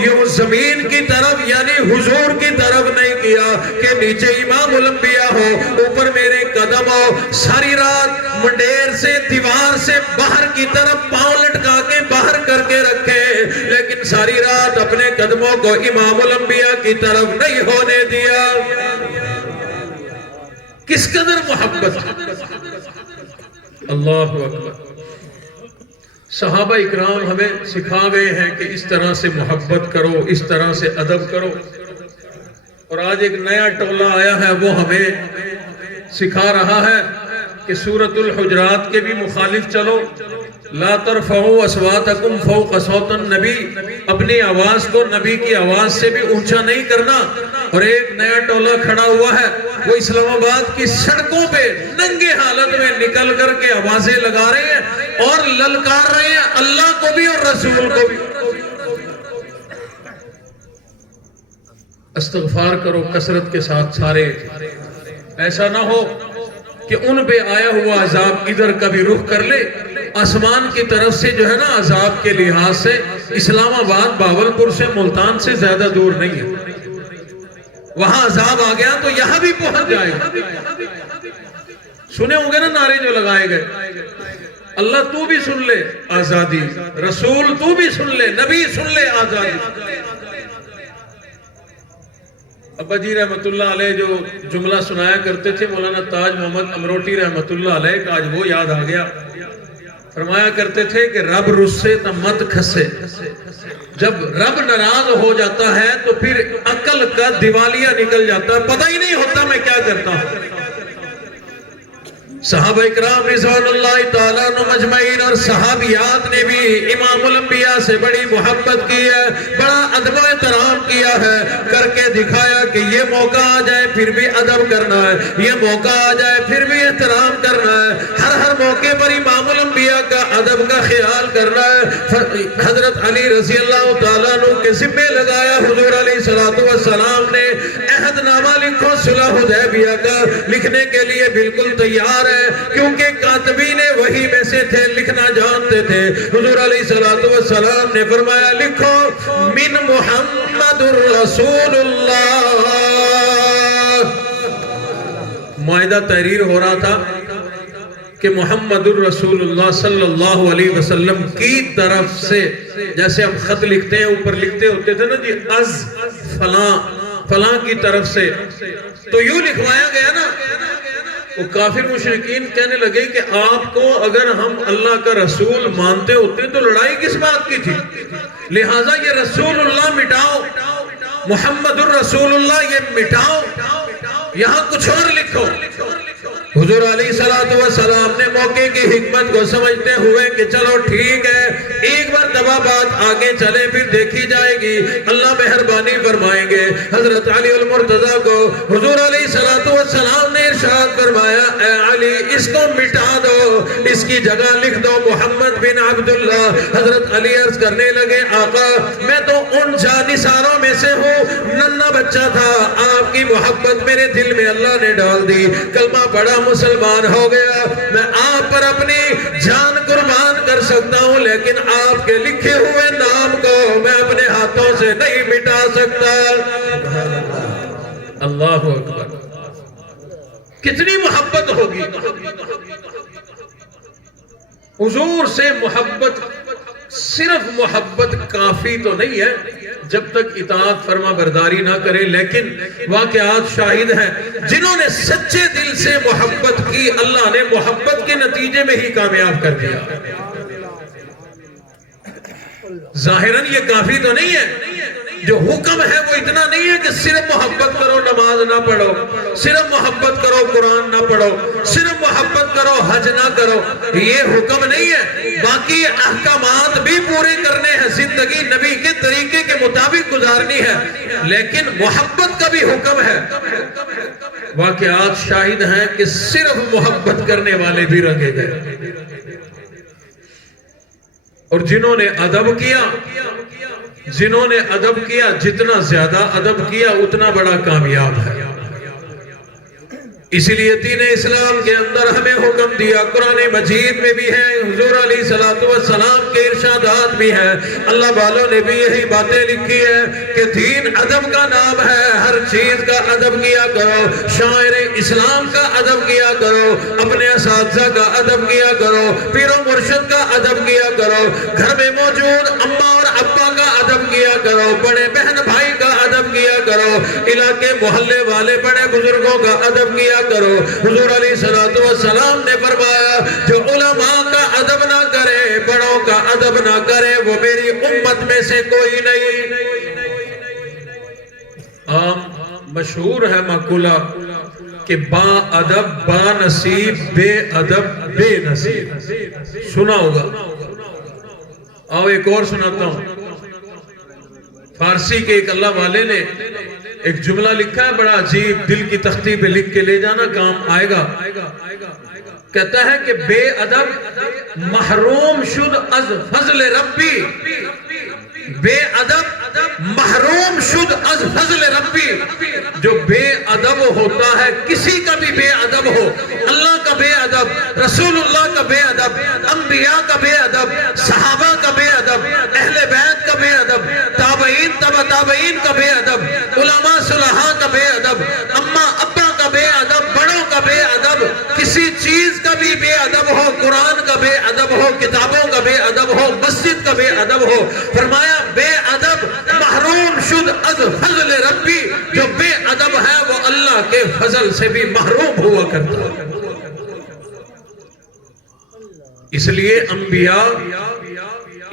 یوں زمین کی طرف یعنی حضور کی طرف نہیں کیا کہ نیچے امام الانبیاء ہو، اوپر میرے قدم ہو، ساری رات منڈیر سے دیوار سے باہر کی طرف پاؤں لٹکا کے باہر کر کے رکھے، لیکن ساری رات اپنے قدموں کو امام الانبیاء کی طرف نہیں ہونے دیا۔ کس قدر محبت، اللہ اکبر۔ صحابہ اکرام ہمیں سکھا گئے ہیں کہ اس طرح سے محبت کرو، اس طرح سے ادب کرو، اور آج ایک نیا ٹولہ آیا ہے، وہ ہمیں سکھا رہا ہے کہ سورۃ الحجرات کے بھی مخالف چلو، لا ترفعوا اصواتکم فوق صوت النبی، اپنی آواز کو نبی کی آواز سے بھی اونچا نہیں کرنا۔ اور ایک نیا ٹولہ کھڑا ہوا ہے، وہ اسلام آباد کی سڑکوں پہ ننگے حالت میں نکل کر کے آوازیں لگا رہے ہیں اور للکار رہے ہیں اللہ کو بھی اور رسول کو بھی۔ استغفار کرو کثرت کے ساتھ سارے، ایسا نہ ہو کہ ان پہ آیا ہوا عذاب ادھر کبھی رخ کر لے۔ آسمان کی طرف سے جو ہے نا عذاب کے لحاظ سے اسلام آباد باولپور سے ملتان سے زیادہ دور نہیں ہے، وہاں عذاب آ گیا تو یہاں بھی پہنچ جائے گا۔ سنے ہوں گے نا نعرے جو لگائے گئے، اللہ تو بھی سن لے آزادی، رسول تو بھی سن لے، نبی سن لے آزادی۔ ابا جی رحمت اللہ علیہ جو جملہ سنایا کرتے تھے مولانا تاج محمد امروٹی رحمت اللہ علیہ کا، آج وہ یاد آ گیا۔ فرمایا کرتے تھے کہ رب رسے تو مت کھسے، جب رب ناراض ہو جاتا ہے تو پھر عقل کا دیوالیہ نکل جاتا ہے، پتہ ہی نہیں ہوتا میں کیا کرتا ہوں۔ صحابہ اکرام رضوان اللہ تعالیٰ عنہ مجمعین اور صحابیات نے بھی امام الانبیاء سے بڑی محبت کی ہے، بڑا ادب و احترام کیا ہے، کر کے دکھایا کہ یہ موقع آ جائے پھر بھی ادب کرنا ہے، یہ موقع آ جائے پھر بھی احترام کرنا ہے، ہر موقع پر امام الانبیاء کا ادب کا خیال کرنا ہے۔ حضرت علی رضی اللہ تعالیٰ عنہ کے ذمہ لگایا، حضور علیہ السلام نے عہد نامہ لکھو صلح حدیبیہ کا، لکھنے کے لیے بالکل تیار ہے کیونکہ کاتبین وحی میں سے تھے، لکھنا جانتے تھے۔ حضور علیہ السلام نے فرمایا لکھو من محمد الرسول اللہ۔ معاہدہ تحریر ہو رہا تھا کہ محمد الرسول اللہ صلی اللہ علیہ وسلم کی طرف سے، جیسے ہم خط لکھتے ہیں اوپر لکھتے ہوتے تھے نا جی از فلاں فلاں کی طرف سے، تو یوں لکھوایا گیا نا۔ وہ کافر مشرکین کہنے لگے کہ آپ کو اگر ہم اللہ کا رسول مانتے ہوتے تو لڑائی کس بات کی تھی، لہٰذا یہ رسول اللہ مٹاؤ، محمد الرسول اللہ یہ مٹاؤ، یہاں کچھ اور لکھو۔ حضور علیہ السلام نے موقع کی حکمت کو سمجھتے ہوئے کہ چلو ٹھیک ہے، ایک بار دبا بات آگے چلے پھر دیکھی جائے گی، اللہ مہربانی فرمائیں گے۔ حضرت علی المرتضیٰ کو حضور علیہ السلام نے ارشاد فرمایا اے علی اس کو مٹا دو، اس کی جگہ لکھ دو محمد بن عبداللہ۔ حضرت علی عرض کرنے لگے آقا میں تو ان جانثاروں میں سے ہوں، ننھا بچہ تھا، آپ کی محبت میرے دل میں اللہ نے ڈال دی، کلمہ پڑھا مسلمان ہو گیا، میں آپ پر اپنی جان قربان کر سکتا ہوں لیکن آپ کے لکھے ہوئے نام کو میں اپنے ہاتھوں سے نہیں مٹا سکتا۔ اللہ اکبر، کتنی محبت ہوگی حضور سے۔ محبت صرف محبت کافی تو نہیں ہے جب تک اطاعت فرما برداری نہ کرے، لیکن واقعات شاہد ہیں جنہوں نے سچے دل سے محبت کی، اللہ نے محبت کے نتیجے میں ہی کامیاب کر دیا۔ ظاہراً یہ کافی تو نہیں ہے، جو حکم ہے وہ اتنا نہیں ہے کہ صرف محبت کرو نماز نہ پڑھو، صرف محبت کرو قرآن نہ پڑھو، صرف محبت کرو حج نہ کرو، یہ حکم نہیں ہے، باقی احکامات بھی پورے کرنے ہیں، زندگی نبی کے طریقے کے مطابق گزارنی ہے، لیکن محبت کا بھی حکم ہے۔ واقعات شاہد ہیں کہ صرف محبت کرنے والے بھی رنگے گئے، اور جنہوں نے ادب کیا جتنا زیادہ ادب کیا اتنا بڑا کامیاب ہے۔ اسی لیے دین اسلام کے اندر ہمیں حکم دیا، قرآن مجید میں بھی ہے، حضور علیہ السلام کے ارشادات بھی ہیں، اللہ والوں نے بھی یہی باتیں لکھی ہے کہ دین ادب کا نام ہے، ہر چیز کا ادب کیا کرو، شاعر اسلام کا ادب کیا کرو، اپنے اساتذہ کا ادب کیا کرو، پیر و مرشد کا ادب کیا کرو، گھر میں موجود اماں اور ابا کا ادب کیا کرو، بڑے بہن بھائی کا ادب کیا کرو، علاقے محلے والے بڑے بزرگوں کا ادب کیا کرو۔ حضور علیہ السلام نے فرمایا جو علماء کا ادب نہ کرے، بڑوں کا ادب نہ کرے، وہ میری امت میں سے کوئی نہیں۔ مشہور ہے مقولہ کہ با ادب با نصیب، بے ادب بے نصیب، سنا ہوگا۔ آؤ ایک اور سناتا ہوں۔ فارسی کے ایک اللہ والے نے ایک جملہ لکھا ہے بڑا عجیب، دل کی تختی پہ لکھ کے لے جانا کام آئے گا۔ کہتا ہے کہ بے ادب محروم شد از فضل ربی، بے ادب محروم شد از فضل ربی۔ جو بے ادب ہوتا ہے، کسی کا بھی بے ادب ہو، اللہ کا بے ادب، رسول اللہ کا بے ادب، انبیاء کا بے ادب، صحابہ کا بے ادب، اہل بیت کا بے ادب، تابعین تبع تابعین کا بے ادب، علماء صلحاء کا بے ادب، اماں ابا کا بے ادب، بڑوں کا بے ادب، کسی چیز کا بھی بے ادب ہو، قرآن کا بے ادب ہو، کتابوں کا بے ادب ہو، مسجد کا بے ادب ہو، فرمایا بے ادب محروم شد از فضل ربی، جو بے ادب ہے وہ اللہ کے فضل سے بھی محروم ہوا کرتا ہے۔ اس لیے انبیاء،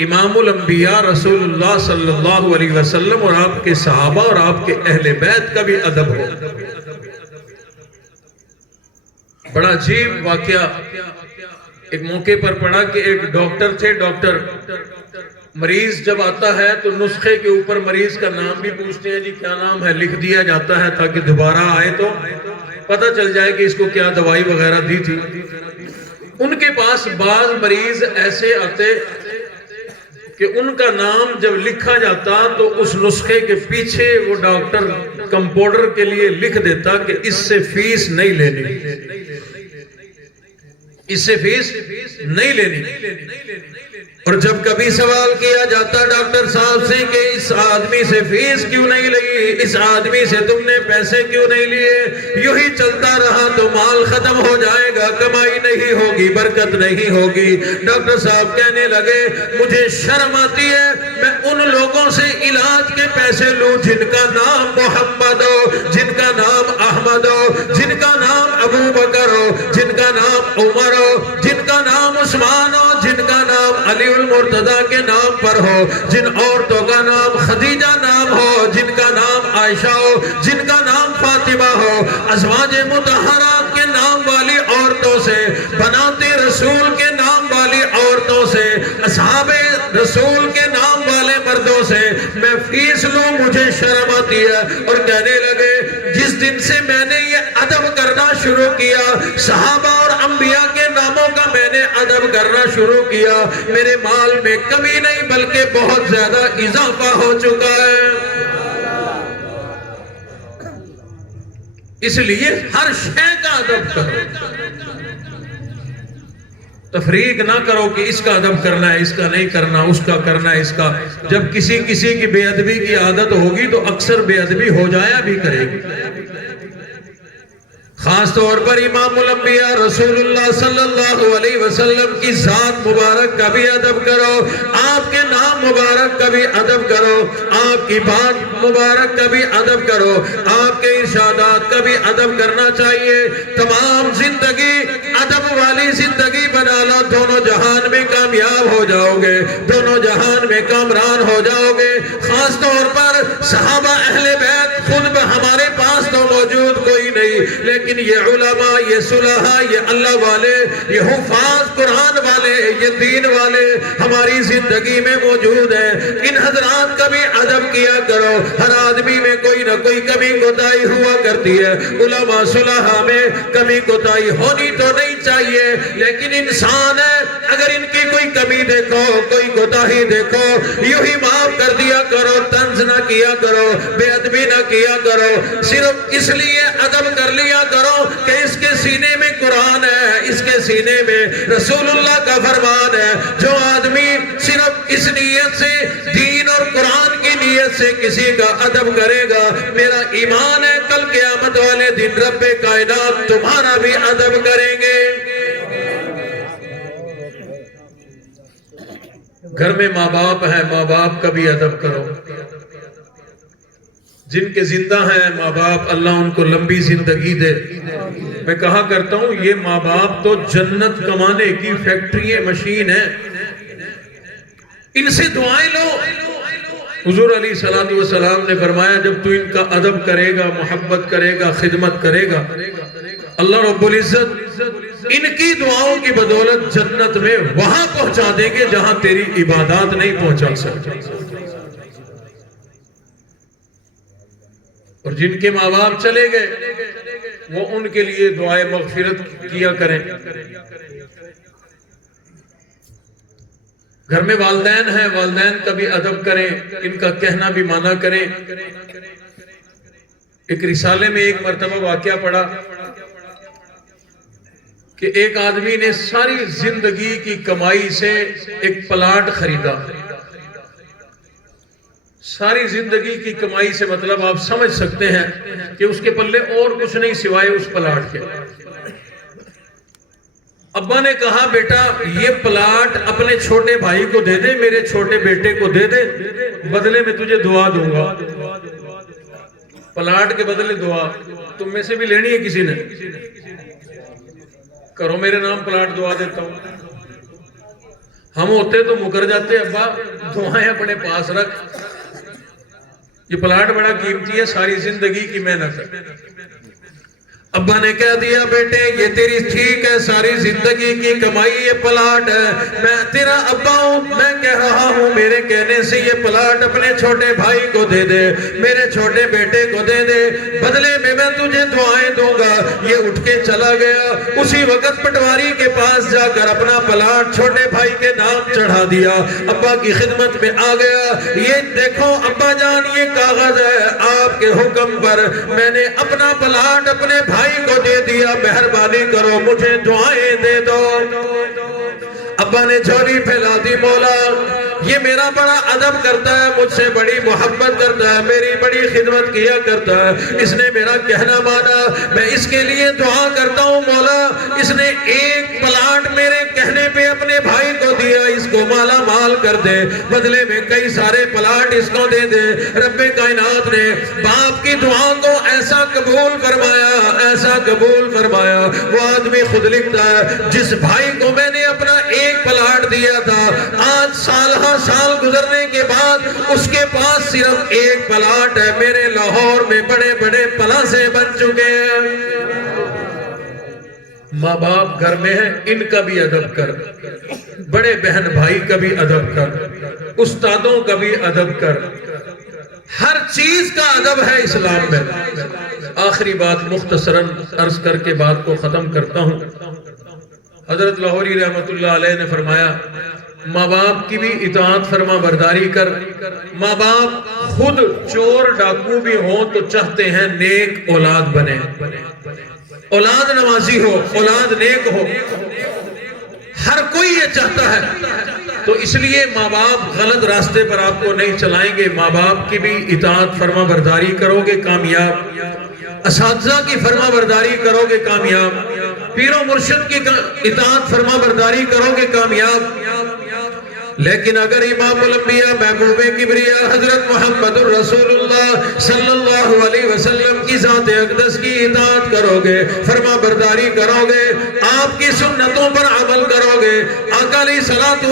امام الانبیاء رسول اللہ صلی اللہ علیہ وسلم اور آپ کے صحابہ اور آپ کے اہل بیت کا بھی ادب ہو۔ بڑا عجیب واقعہ ایک موقع پر پڑھا کہ ایک ڈاکٹر تھے، ڈاکٹر مریض جب آتا ہے تو نسخے کے اوپر مریض کا نام بھی پوچھتے ہیں، جی کیا نام ہے، لکھ دیا جاتا ہے تاکہ دوبارہ آئے تو پتہ چل جائے کہ اس کو کیا دوائی وغیرہ دی تھی۔ ان کے پاس بعض مریض ایسے آتے کہ ان کا نام جب لکھا جاتا تو اس نسخے کے پیچھے وہ ڈاکٹر کمپاؤنڈر کے لیے لکھ دیتا کہ اس سے فیس نہیں لینی، اس سے فیس نہیں لینی۔ اور جب کبھی سوال کیا جاتا ڈاکٹر صاحب سے کہ اس آدمی سے فیس کیوں نہیں لگی، اس آدمی سے تم نے پیسے کیوں نہیں لیے، یوں ہی چلتا رہا تو مال ختم ہو جائے گا، کمائی نہیں ہوگی، برکت نہیں ہوگی۔ ڈاکٹر صاحب کہنے لگے مجھے شرم آتی ہے میں ان لوگوں سے علاج کے پیسے لوں جن کا نام محمد ہو، جن کا نام احمد ہو، جن کا نام ابو بکر ہو، جن کا نام عمر ہو، جن کا نام عثمان ہو، جن کا نام علی المرتضی کے نام پر ہو، جن عورتوں کا نام خدیجہ نام ہو، جن کا نام عائشہ ہو، جن کا نام فاطمہ ہو، ازواج مطہرات کے نام والی عورتوں سے، بنات رسول کے نام والی عورتوں سے، اصحاب رسول کے نام والے مردوں سے میں فیس لوں، مجھے شرم آتی ہے۔ اور کہنے لگے جس دن سے میں نے یہ ادب کرنا شروع کیا، صحابہ اور انبیاء کے ناموں کا میں نے ادب کرنا شروع کیا، میرے مال میں کمی نہیں بلکہ بہت زیادہ اضافہ ہو چکا ہے۔ اس لیے ہر شے کا ادب کرو، تفریق نہ کرو کہ اس کا ادب کرنا ہے، اس کا نہیں کرنا، اس کا کرنا ہے، اس کا۔ جب کسی کی بے ادبی کی عادت ہوگی تو اکثر بے ادبی ہو جایا بھی کرے گی۔ خاص طور پر امام الانبیاء رسول اللہ صلی اللہ علیہ وسلم کی ذات مبارک کا بھی ادب کرو، آپ کے نام مبارک کا بھی ادب کرو، آپ کی بات مبارک کا بھی ادب کرو، آپ کے ارشادات کا بھی ادب کرنا چاہیے۔ تمام زندگی ادب والی زندگی بنا لو، دونوں جہان میں کامیاب ہو جاؤ گے، دونوں جہان میں کامران ہو جاؤ گے۔ خاص طور پر صحابہ اہل بیت، خود ہمارے پاس تو موجود کوئی نہیں لیکن یہ علماء، یہ صلحاء، یہ اللہ والے، یہ حفاظ قرآن والے، یہ دین والے ہماری زندگی میں موجود ہیں۔ ان حضرات کا بھی ادب کیا کرو۔ ہر آدمی میں کوئی نہ کوئی کمی کوتاہی ہوا کرتی ہے، علماء صلحاء میں کمی کوتاہی ہونی تو نہیں چاہیے، لیکن انسان ہے، اگر ان کی کوئی کمی دیکھو، کوئی کوتاہی دیکھو، یوں ہی معاف کر دیا کرو، طنز نہ کیا کرو، بے ادبی نہ کیا کرو۔ صرف اس لیے ادب کر لیا کرو کہ اس کے سینے میں قرآن ہے، اس کے سینے میں رسول اللہ کا فرمان ہے۔ جو آدمی صرف اس نیت سے، دین اور قرآن کی نیت سے کسی کا ادب کرے گا، میرا ایمان ہے کل قیامت والے دن رب کائنات تمہارا بھی ادب کریں گے۔ گھر میں ماں باپ ہے، ماں باپ کا بھی ادب کرو۔ جن کے زندہ ہیں ماں باپ، اللہ ان کو لمبی زندگی دے۔ میں کہا کرتا ہوں یہ ماں باپ تو جنت کمانے کی فیکٹری مشین ہے، ان سے دعائیں لو۔ حضور علیہ السلام نے فرمایا جب تو ان کا ادب کرے گا، محبت کرے گا، خدمت کرے گا، اللہ رب العزت ان کی دعاؤں کی بدولت جنت میں وہاں پہنچا دیں گے جہاں تیری عبادات نہیں پہنچا سکتے۔ اور جن کے ماں باپ چلے گئے وہ ان کے لیے دعائے مغفرت کیا کریں۔ گھر میں والدین ہیں، والدین کا بھی ادب کریں، ان کا کہنا بھی مانا کریں۔ ایک رسالے میں ایک مرتبہ واقعہ پڑھا کہ ایک آدمی نے ساری زندگی کی کمائی سے ایک پلاٹ خریدا۔ ساری زندگی کی کمائی سے مطلب آپ سمجھ سکتے ہیں کہ اس کے پلے اور کچھ نہیں سوائے اس پلاٹ کے۔ ابا نے کہا بیٹا یہ پلاٹ اپنے چھوٹے بھائی کو دے دے، میرے چھوٹے بیٹے کو دے دے، بدلے میں تجھے دعا دوں گا۔ پلاٹ کے بدلے دعا تم میں سے بھی لینی ہے کسی نے؟ کرو میرے نام پلاٹ، دعا دیتا ہوں۔ ہم ہوتے تو مکر جاتے، ابا دعائیں اپنے پاس رکھ، یہ پلاٹ بڑا قیمتی ہے، ساری زندگی کی محنت ہے۔ ابا نے کہہ دیا بیٹے یہ تیری ٹھیک ہے، ساری زندگی کی کمائی یہ پلاٹ ہے، میں تیرا ابا ہوں، میں کہہ رہا ہوں میرے کہنے سے یہ پلاٹ اپنے چھوٹے بھائی کو دے دے، میرے چھوٹے بیٹے کو دے دے، بدلے میں میں تجھے دعائیں دوں گا۔ یہ اٹھ کے چلا گیا، اسی وقت پٹواری کے پاس جا کر اپنا پلاٹ چھوٹے بھائی کے نام چڑھا دیا، ابا کی خدمت میں آ گیا۔ یہ دیکھو ابا جان یہ کاغذ ہے، آپ کے حکم پر میں نے اپنا پلاٹ اپنے بھائی کو دے دیا، مہربانی کرو مجھے دعائیں دے دو۔ ابا نے جھولی پھیلا دی، مولا یہ میرا بڑا ادب کرتا ہے، مجھ سے بڑی محبت کرتا ہے، میری بڑی خدمت کیا کرتا ہے، اس نے میرا کہنا مانا، میں اس کے لیے دعا کرتا ہوں مولا اس نے ایک پلاٹ میرے کہنے پہ اپنے بھائی کو دیا، اس کو مالا مال کر دے، بدلے میں کئی سارے پلاٹ اس کو دے دے۔ رب کائنات نے باپ کی دعا کو ایسا قبول فرمایا، ایسا قبول فرمایا۔ وہ آدمی خود لکھتا ہے جس بھائی کو میں نے اپنا ایک پلاٹ دیا تھا، آج سالہ سال گزرنے کے بعد اس کے پاس صرف ایک پلاٹ ہے، میرے لاہور میں بڑے بڑے پلاسے بن چکے ہیں۔ ماں باپ گھر میں ہیں، ان کا بھی ادب کر، بڑے بہن بھائی کا بھی ادب کر، استادوں کا بھی ادب کر، ہر چیز کا ادب ہے اسلام میں۔ آخری بات مختصراً عرض کر کے بات کو ختم کرتا ہوں۔ حضرت لاہوری رحمت اللہ علیہ نے فرمایا ماں باپ کی بھی اطاعت فرما برداری کر۔ ماں باپ خود چور ڈاکو بھی ہوں تو چاہتے ہیں نیک اولاد بنے، اولاد نوازی ہو، اولاد نیک ہو، ہر کوئی یہ چاہتا ہے۔ تو اس لیے ماں باپ غلط راستے پر آپ کو نہیں چلائیں گے، ماں باپ کی بھی اطاعت فرما برداری کرو گے کامیاب، اساتذہ کی فرما برداری کرو گے کامیاب، پیر و مرشد کی اطاعت فرما برداری کرو گے کامیاب۔ لیکن اگر امام الانبیاء محبوب کبریا حضرت محمد الرسول اللہ صلی اللہ اللہ علیہ وسلم کی ذات اقدس کی اطاعت کرو گے، فرما برداری کرو گے، آپ کی سنتوں پر عمل کرو گے، آقا علیہ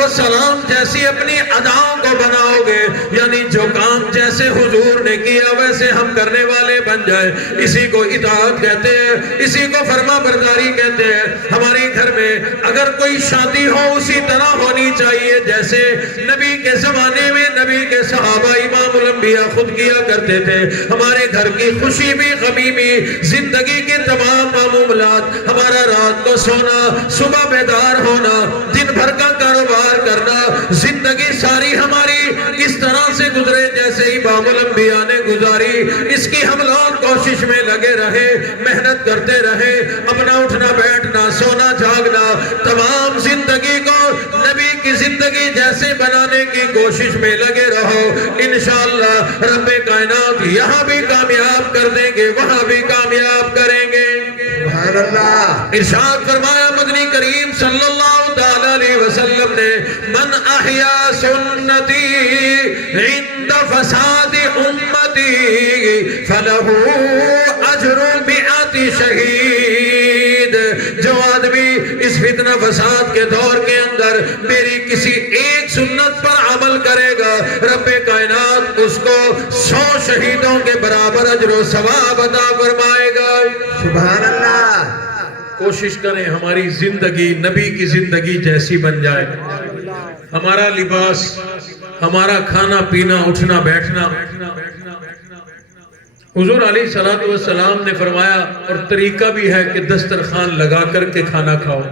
السلام جیسی اپنی اداؤں کو بناؤ گے، یعنی جو کام جیسے حضور نے کیا ویسے ہم کرنے والے بن جائے، اسی کو اطاعت کہتے ہیں، اسی کو فرما برداری کہتے ہیں۔ ہمارے گھر میں اگر کوئی شادی ہو اسی طرح ہونی چاہیے جیسے نبی کے زمانے میں نبی کے صحابہ امام الانبیاء خود کیا کرتے تھے۔ ہمارے گھر کی خوشی بھی غمی بھی، زندگی کے تمام معمولات، ہمارا رات کو سونا، صبح بیدار ہونا، دن بھر کا کاروبار کرنا، زندگی ساری ہماری اس طرح سے گزرے جیسے امام الانبیاء نے گزاری۔ اس کی ہم لوگ کوشش میں لگے رہے، محنت کرتے رہے، اپنا اٹھنا بیٹھنا، سونا جاگنا، تمام زندگی کو نبی کی زندگی جیسے بنانے کی کوشش میں لگے رہو، انشاءاللہ رب کائنات یہاں بھی کامیاب کر دیں گے، وہاں بھی کامیاب کریں گے۔ سبحان اللہ۔ ارشاد فرمایا مدنی کریم صلی اللہ تعالی علیہ وسلم نے، من احیا سنتی عند فساد امتی فلہ اجر مئات شہید۔ جو آدمی اس فتنہ فساد کے دور کے اندر میری کسی ایک سنت پر عمل کرے گا، رب کائنات اس کو 100 شہیدوں کے برابر اجر و ثواب عطا فرمائے گا۔ سبحان اللہ۔ کوشش کریں ہماری زندگی نبی کی زندگی جیسی بن جائے، ہمارا لباس، ہمارا کھانا پینا، اٹھنا بیٹھنا۔ حضور علیہ السلام نے فرمایا، اور طریقہ بھی ہے کہ دسترخوان لگا کر کے کھانا کھاؤ۔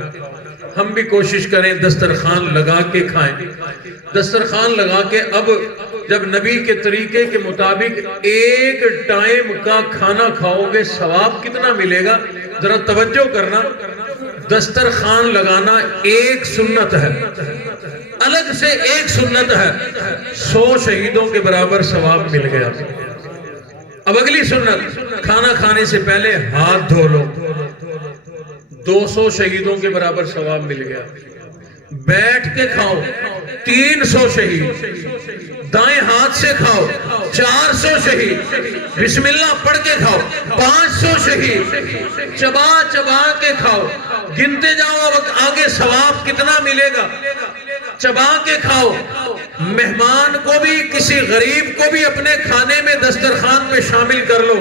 ہم بھی کوشش کریں دسترخوان لگا کے کھائیں، دسترخوان لگا کے۔ اب جب نبی کے طریقے کے مطابق ایک ٹائم کا کھانا کھاؤ گے ثواب کتنا ملے گا؟ ذرا توجہ کرنا، دسترخوان لگانا ایک سنت ہے، الگ سے ایک سنت ہے، 100 شہیدوں کے برابر ثواب مل گیا۔ اب اگلی سنت، کھانا کھانے سے پہلے ہاتھ دھو لو، 200 شہیدوں کے برابر ثواب مل گیا۔ بیٹھ کے کھاؤ، 300 شہید۔ دائیں ہاتھ سے کھاؤ، 400 شہید۔ بسم اللہ پڑھ کے کھاؤ، 500 شہید۔ چبا چبا کے کھاؤ، گنتے جاؤ اب آگے ثواب کتنا ملے گا۔ چبا کے کھاؤ، مہمان کو بھی، کسی غریب کو بھی اپنے کھانے میں دسترخوان میں شامل کر لو،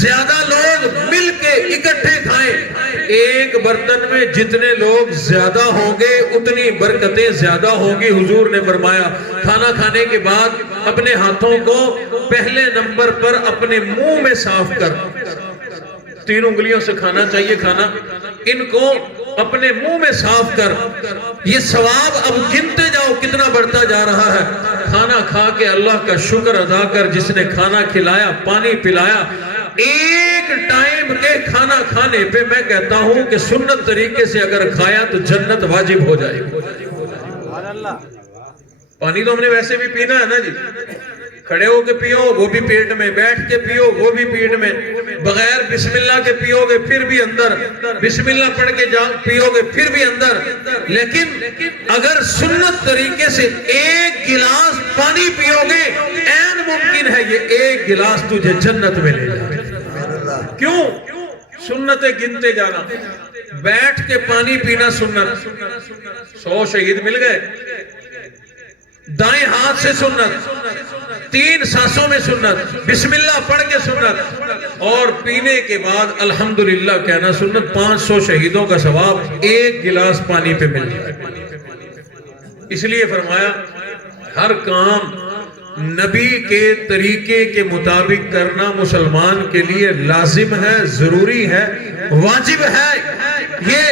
زیادہ لوگ مل کے اکٹھے کھائیں۔ ایک برتن میں جتنے لوگ زیادہ ہوں گے اتنی برکتیں زیادہ ہوں گی۔ حضور نے فرمایا کھانا کھانے کے بعد اپنے ہاتھوں کو پہلے نمبر پر اپنے منہ میں صاف کر، 3 انگلیوں سے کھانا چاہیے کھانا، ان کو اپنے منہ میں صاف کر۔ یہ ثواب اب گنتے جاؤ کتنا بڑھتا جا رہا ہے۔ کھانا کھا کے اللہ کا شکر ادا کر، جس نے کھانا کھلایا، پانی پلایا۔ ایک ٹائم کے کھانا کھانے پہ میں کہتا ہوں کہ سنت طریقے سے اگر کھایا تو جنت واجب ہو جائے گی۔ پانی تو ہم نے ویسے بھی پینا ہے نا جی، کھڑے ہو کے پیو وہ بھی پیٹ میں، بیٹھ کے پیو وہ بھی پیٹ میں، بغیر بسم اللہ کے پیو گے پھر بھی اندر، بسم اللہ پڑھ کے پیو گے پھر بھی اندر۔ لیکن اگر سنت طریقے سے ایک گلاس پانی پیو گے، عین ممکن ہے یہ ایک گلاس تجھے جنت میں لے جائے۔ کیوں؟ سنتیں گنتے جانا، بیٹھ کے پانی پینا سنت، 100 شہید مل گئے۔ دائیں ہاتھ سے سنت، 3 سانسوں میں سنت، بسم اللہ پڑھ کے سنت، اور پینے کے بعد الحمدللہ کہنا سنت۔ 500 شہیدوں کا ثواب ایک گلاس پانی پہ مل جائے۔ اس لیے فرمایا ہر کام نبی کے طریقے کے مطابق کرنا مسلمان کے لیے لازم ہے، ضروری ہے، واجب ہے۔ یہ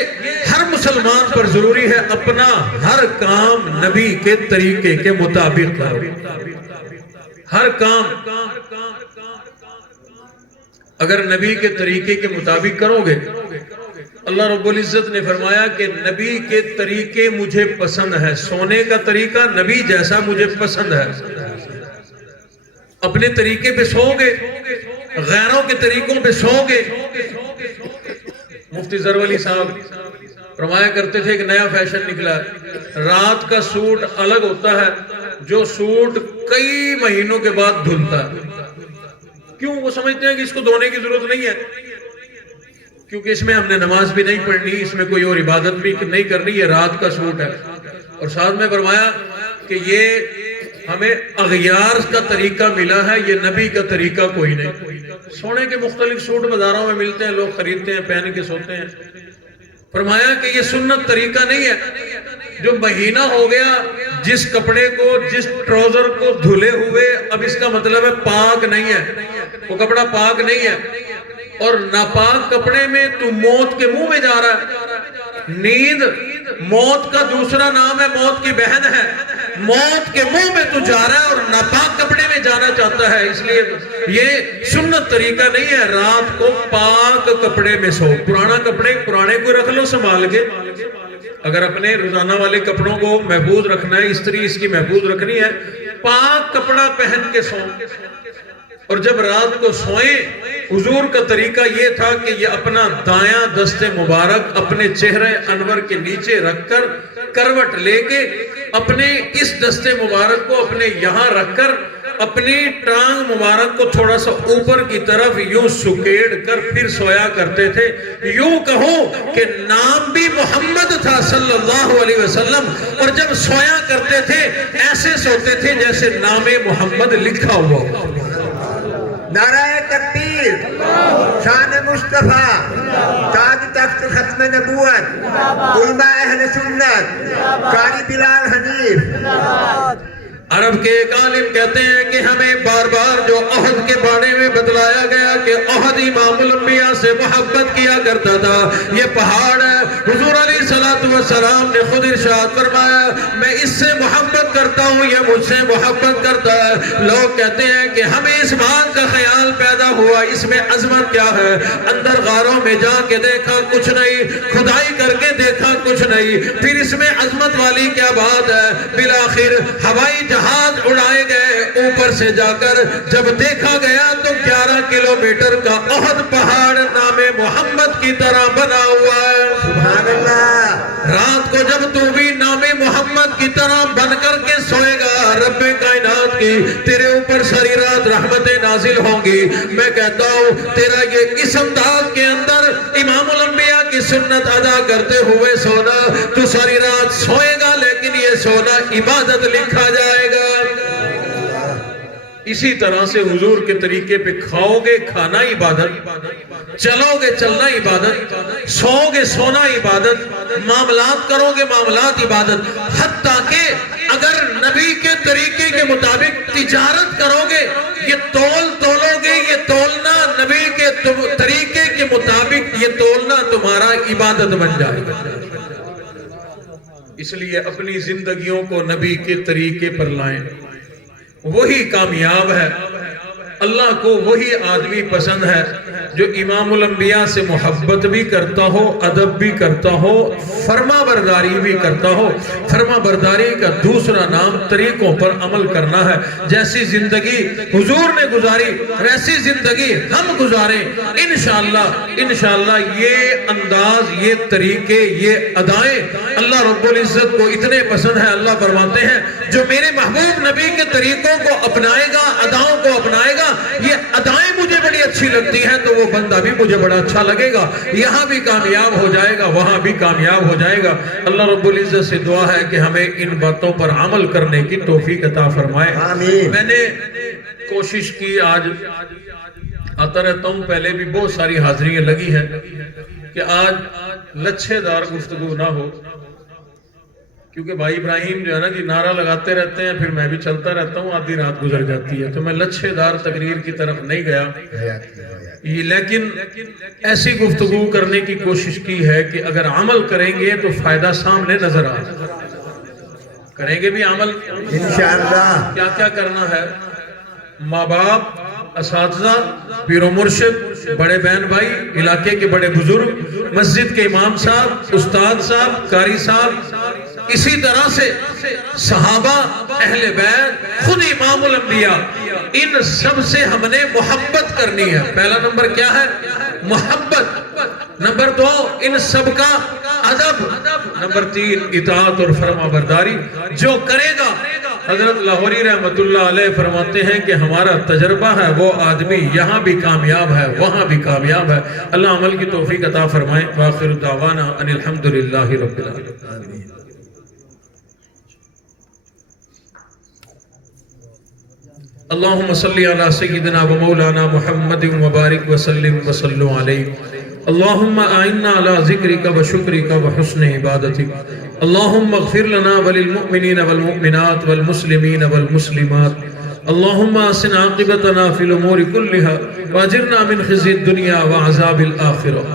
ہر مسلمان پر ضروری ہے، اپنا ہر کام نبی کے طریقے کے مطابق کرو۔ ہر کام اگر نبی کے طریقے کے مطابق کرو گے، اللہ رب العزت نے فرمایا کہ نبی کے طریقے مجھے پسند ہے، سونے کا طریقہ نبی جیسا مجھے پسند ہے۔ اپنے طریقے پہ سو گے، غیروں کے طریقوں پہ سو گے۔ مفتی زرولی صاحب فرمایا کرتے تھے کہ نیا فیشن نکلا ہے، رات کا سوٹ الگ ہوتا ہے جو سوٹ کئی مہینوں کے بعد دھلتا ہے۔ کیوں؟ وہ سمجھتے ہیں کہ اس کو دھونے کی ضرورت نہیں ہے، کیونکہ اس میں ہم نے نماز بھی نہیں پڑھنی، اس میں کوئی اور عبادت بھی نہیں کرنی، یہ رات کا سوٹ ہے۔ اور ساتھ میں فرمایا کہ یہ ہمیں اغیار کا طریقہ ملا ہے، یہ نبی کا طریقہ کوئی نہیں۔ سونے کے مختلف سوٹ بازاروں میں ملتے ہیں، لوگ خریدتے ہیں، پہن کے سوتے ہیں۔ فرمایا کہ یہ سنت طریقہ نہیں ہے۔ جو مہینہ ہو گیا جس کپڑے کو، جس ٹراؤزر کو دھلے ہوئے، اب اس کا مطلب ہے پاک نہیں ہے، وہ کپڑا پاک نہیں ہے۔ اور ناپاک کپڑے میں تو موت کے منہ میں جا رہا ہے۔ نیند موت کا دوسرا نام ہے، موت کی بہن ہے۔ موت کے منہ میں تو جا رہا ہے اور ناپاک کپڑے میں جانا چاہتا ہے۔ اس لیے یہ سنت طریقہ نہیں ہے، رات کو پاک کپڑے میں سو۔ پرانے کو رکھ لو سنبھال کے، اگر اپنے روزانہ والے کپڑوں کو محفوظ رکھنا ہے، استری اس کی محفوظ رکھنی ہے، پاک کپڑا پہن کے سو۔ اور جب رات کو سوئیں، حضور کا طریقہ یہ تھا کہ یہ اپنا دایاں دست مبارک اپنے چہرے انور کے نیچے رکھ کر، کروٹ لے کے اپنے اس دست مبارک کو اپنے یہاں رکھ کر، اپنی ٹانگ مبارک کو تھوڑا سا اوپر کی طرف یوں سکیڑ کر پھر سویا کرتے تھے۔ یوں کہو کہ نام بھی محمد تھا صلی اللہ علیہ وسلم، اور جب سویا کرتے تھے ایسے سوتے تھے جیسے نام محمد لکھا ہوا۔ نعرہ تکبیر، شان مصطفیٰ، تاج تخت ختم نبوت، علماء اہل سنت، قاری بلال حنیف۔ عرب کے ایک عالم کہتے ہیں کہ ہمیں بار بار جو احد کے بارے میں بتلایا گیا کہ احد امام الانبیاء سے محبت کیا کرتا تھا، یہ پہاڑ ہے۔ حضور علیہ السلام نے خود ارشاد فرمایا میں اس سے محبت کرتا ہوں، یہ مجھ سے محبت کرتا ہے۔ لوگ کہتے ہیں کہ ہمیں اس بات کا خیال پیدا ہوا اس میں عظمت کیا ہے، اندر غاروں میں جا کے دیکھا کچھ نہیں، کھدائی کر کے دیکھا کچھ نہیں، پھر اس میں عظمت والی کیا بات ہے۔ بالآخر ہوائی جہاز اڑائے گئے، اوپر سے جا کر جب دیکھا گیا تو 11 کلومیٹر کا احد پہاڑ نام محمد کی طرح بنا ہوا ہے۔ سبحان اللہ۔ رات کو جب تو بھی نام محمد کی طرح بن کر کے سوئے گا، رب کائنات کی تیرے اوپر ساری رات رحمتیں نازل ہوں گی۔ میں کہتا ہوں تیرا یہ اس انداز کے اندر امام الانبیاء کی سنت ادا کرتے ہوئے سونا، تو ساری رات سوئے گا لیکن یہ سونا عبادت لکھا جائے گا۔ اسی طرح سے حضور کے طریقے پہ کھاؤ گے کھانا عبادت، چلو گے چلنا عبادت، سو گے سونا عبادت، معاملات کرو گے معاملات عبادت، حتیٰ کہ اگر نبی کے طریقے کے مطابق تجارت کرو گے، یہ تولو گے، یہ تولنا نبی کے طریقے کے مطابق یہ تولنا تمہارا عبادت بن جائے گا۔ اس لیے اپنی زندگیوں کو نبی کے طریقے پر لائیں، وہی کامیاب ہے۔ اللہ کو وہی آدمی پسند ہے جو امام الانبیاء سے محبت بھی کرتا ہو، ادب بھی کرتا ہو، فرما برداری بھی کرتا ہو۔ فرما برداری کا دوسرا نام طریقوں پر عمل کرنا ہے۔ جیسی زندگی حضور نے گزاری ویسی زندگی ہم گزاریں، انشاءاللہ یہ انداز، یہ طریقے، یہ ادائیں اللہ رب العزت کو اتنے پسند ہیں۔ اللہ فرماتے ہیں جو میرے محبوب نبی کے طریقوں کو اپنائے گا، اداؤں کو اپنائے گا، یہ ادائیں مجھے بڑی اچھی لگتی ہیں تو وہ بندہ بھی مجھے بڑا اچھا لگے گا، یہاں بھی کامیاب ہو جائے گا، وہاں بھی کامیاب ہو جائے گا۔ اللہ رب العزت سے دعا ہے کہ ہمیں ان باتوں پر عمل کرنے کی توفیق عطا فرمائے۔ آمین۔ میں نے کوشش کی، آج آتا رہتا ہوں، پہلے بھی بہت ساری حاضریاں لگی ہیں، کہ آج لچھے دار گفتگو نہ ہو، کیونکہ بھائی ابراہیم جو ہے نا جی نعرہ لگاتے رہتے ہیں، پھر میں بھی چلتا رہتا ہوں، آدھی رات گزر جاتی ہے، تو میں لچھے دار تقریر کی طرف نہیں گیا، لیکن ایسی گفتگو کرنے کی کوشش کی ہے کہ اگر عمل کریں گے تو فائدہ سامنے نظر آئے۔ کریں گے بھی عمل انشاءاللہ۔ کیا کیا کرنا ہے؟ ماں باپ، اساتذہ، پیر و مرشد، بڑے بہن بھائی، علاقے کے بڑے بزرگ، مسجد کے امام صاحب، استاد صاحب، قاری صاحب، اسی طرح سے صحابہ، اہل بیت، خود امام الانبیاء، ان سب سے ہم نے محبت کرنی ہے۔ پہلا نمبر کیا ہے؟ محبت۔ نمبر 2 ان سب کا ادب۔ نمبر 3 اطاعت اور فرما برداری۔ جو کرے گا حضرت لاہوری رحمت اللہ علیہ فرماتے ہیں کہ ہمارا تجربہ ہے وہ آدمی یہاں بھی کامیاب ہے وہاں بھی کامیاب ہے. اللہ عمل کی توفیق عطا فرمائے. وآخر دعوانا ان الحمدللہ رب العالمین. اللہم صلی علی سیدنا و مولانا محمد وبارک وسلم وصلو علیہ. اللہم اعنا علی ذکرک و شکرک و حسن عبادتک. اللہم اغفر لنا وللمؤمنین والمؤمنات والمسلمین والمسلمات. اللہم احسن عاقبتنا فی الامور کلہا واجرنا من خزی الدنیا وعذاب الآخرہ.